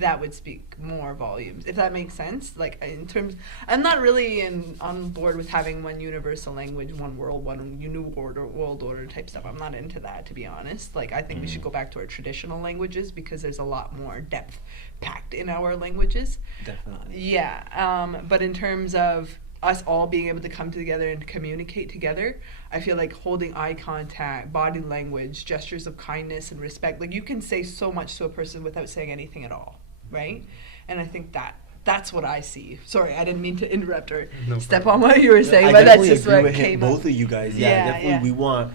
that would speak more volumes, if that makes sense. Like in terms, I'm not really on board with having one universal language, one world, one new world order type stuff. I'm not into that, to be honest. Like I think we should go back to our traditional languages because there's a lot more depth packed in our languages. Definitely. Yeah, but in terms of us all being able to come together and communicate together, I feel like holding eye contact, body language, gestures of kindness and respect, like you can say so much to a person without saying anything at all, right? And I think that's what I see. Sorry, I didn't mean to interrupt or No step problem. on what you were saying, I but that's definitely just agree what with him, came both up. of you guys. Yeah, Yeah, definitely. yeah. We want,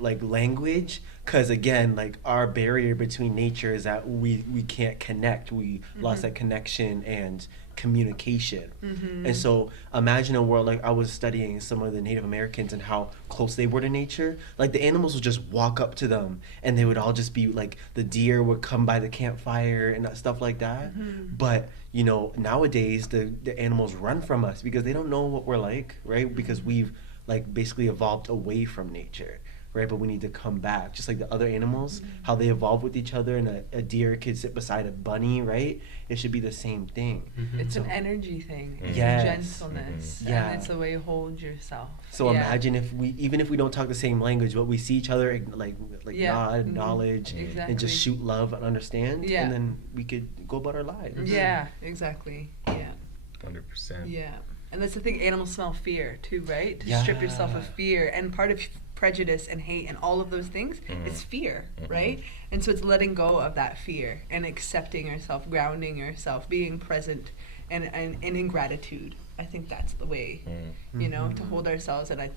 like language, because again, like our barrier between nature is that we can't connect. We lost that connection and communication. And so imagine a world like I was studying some of the Native Americans and how close they were to nature. Like the animals would just walk up to them and they would all just be like, the deer would come by the campfire and stuff like that. But nowadays the animals run from us because they don't know what we're like, right? Because we've like basically evolved away from nature, right? But we need to come back, just like the other animals, how they evolve with each other, and a deer could sit beside a bunny, right? It should be the same thing. It's So- an energy thing. It's Yes. gentleness. Yeah. And it's the way you hold yourself. So Yeah. imagine if even if we don't talk the same language, but we see each other like Yeah. nod, acknowledge, Exactly. and just shoot love and understand, Yeah. and then we could go about our lives. Yeah, exactly. Yeah. 100%. Yeah. And that's the thing, animals smell fear too, right? To strip yourself of Yeah. fear. And part of prejudice and hate and all of those things is fear, right? And so it's letting go of that fear and accepting yourself, grounding yourself, being present and in gratitude. I think that's the way, to hold ourselves. And I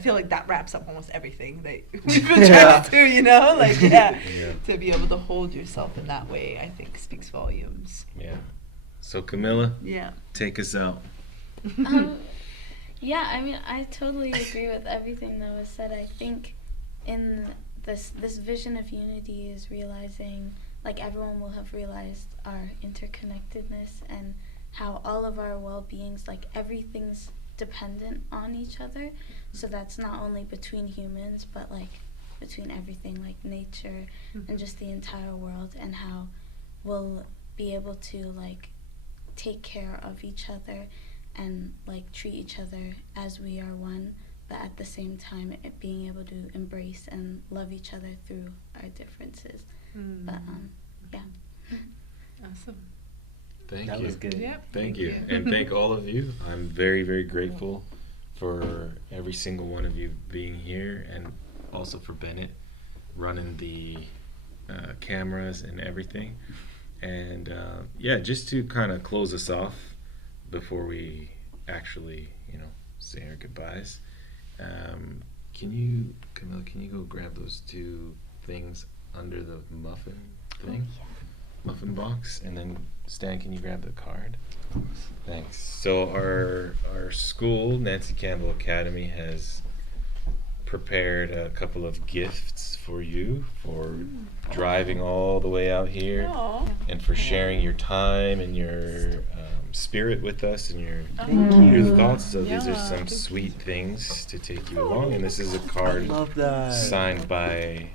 feel like that wraps up almost everything that we've been trying to do, like, Yeah. to be able to hold yourself in that way, I think speaks volumes. Yeah. So Camilla, Yeah. take us out. Yeah, I mean, I totally agree with everything that was said. I think in this vision of unity is realizing, like everyone will have realized our interconnectedness and how all of our well-beings, like everything's dependent on each other. So that's not only between humans, but like between everything, like nature and just the entire world, and how we'll be able to like take care of each other and like treat each other as we are one, but at the same time being able to embrace and love each other through our differences. But yeah. Awesome. Thank That you. was good. Yep. Thank you. And thank all of you. I'm very, very grateful for every single one of you being here, and also for Bennett running the cameras and everything. And just to kind of close us off before we actually, say our goodbyes, Camilla, can you go grab those 2 things under the muffin thing? Muffin box, and then Stan, can you grab the card? Thanks. So our school, Nancy Campbell Academy, has prepared a couple of gifts for you for driving all the way out here, Aw. and for sharing your time and your spirit with us and your thoughts. So these are Yeah, some thank you. sweet things to take you along, and this is a I card love that. signed by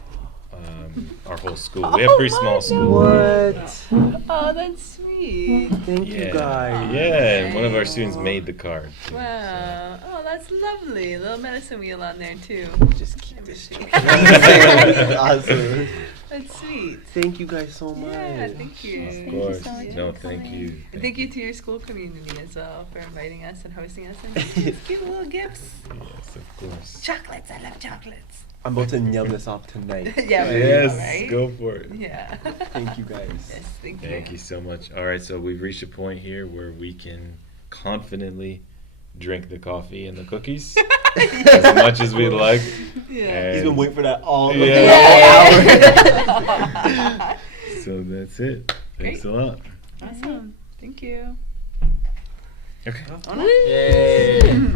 our whole school. We have a pretty small school. What? Oh, that's sweet. Thank you guys. Yeah, and one of our students made the card. too, Wow. Oh, that's lovely. Little medicine wheel on there too. Just keep Let me this. see. Awesome. That's sweet. Thank you guys so much. Yeah, thank you. So, Thank of you course. so much No, for thank coming. you. And thank you to your school community as well for inviting us and hosting us and these cute little gifts. Yes, of course. Chocolates. I love chocolates. I'm about to nail this off tonight. Yeah, we Yes, will, right? go for it. Yeah. Thank you guys. Yes, thank you. Thank you so much. All right, so we've reached a point here where we can confidently drink the coffee and the cookies. as much as we'd like. Yeah. He's been waiting for that all Yeah. So that's it. Thanks Great. a lot. Awesome. Thank you. Okay. Yay!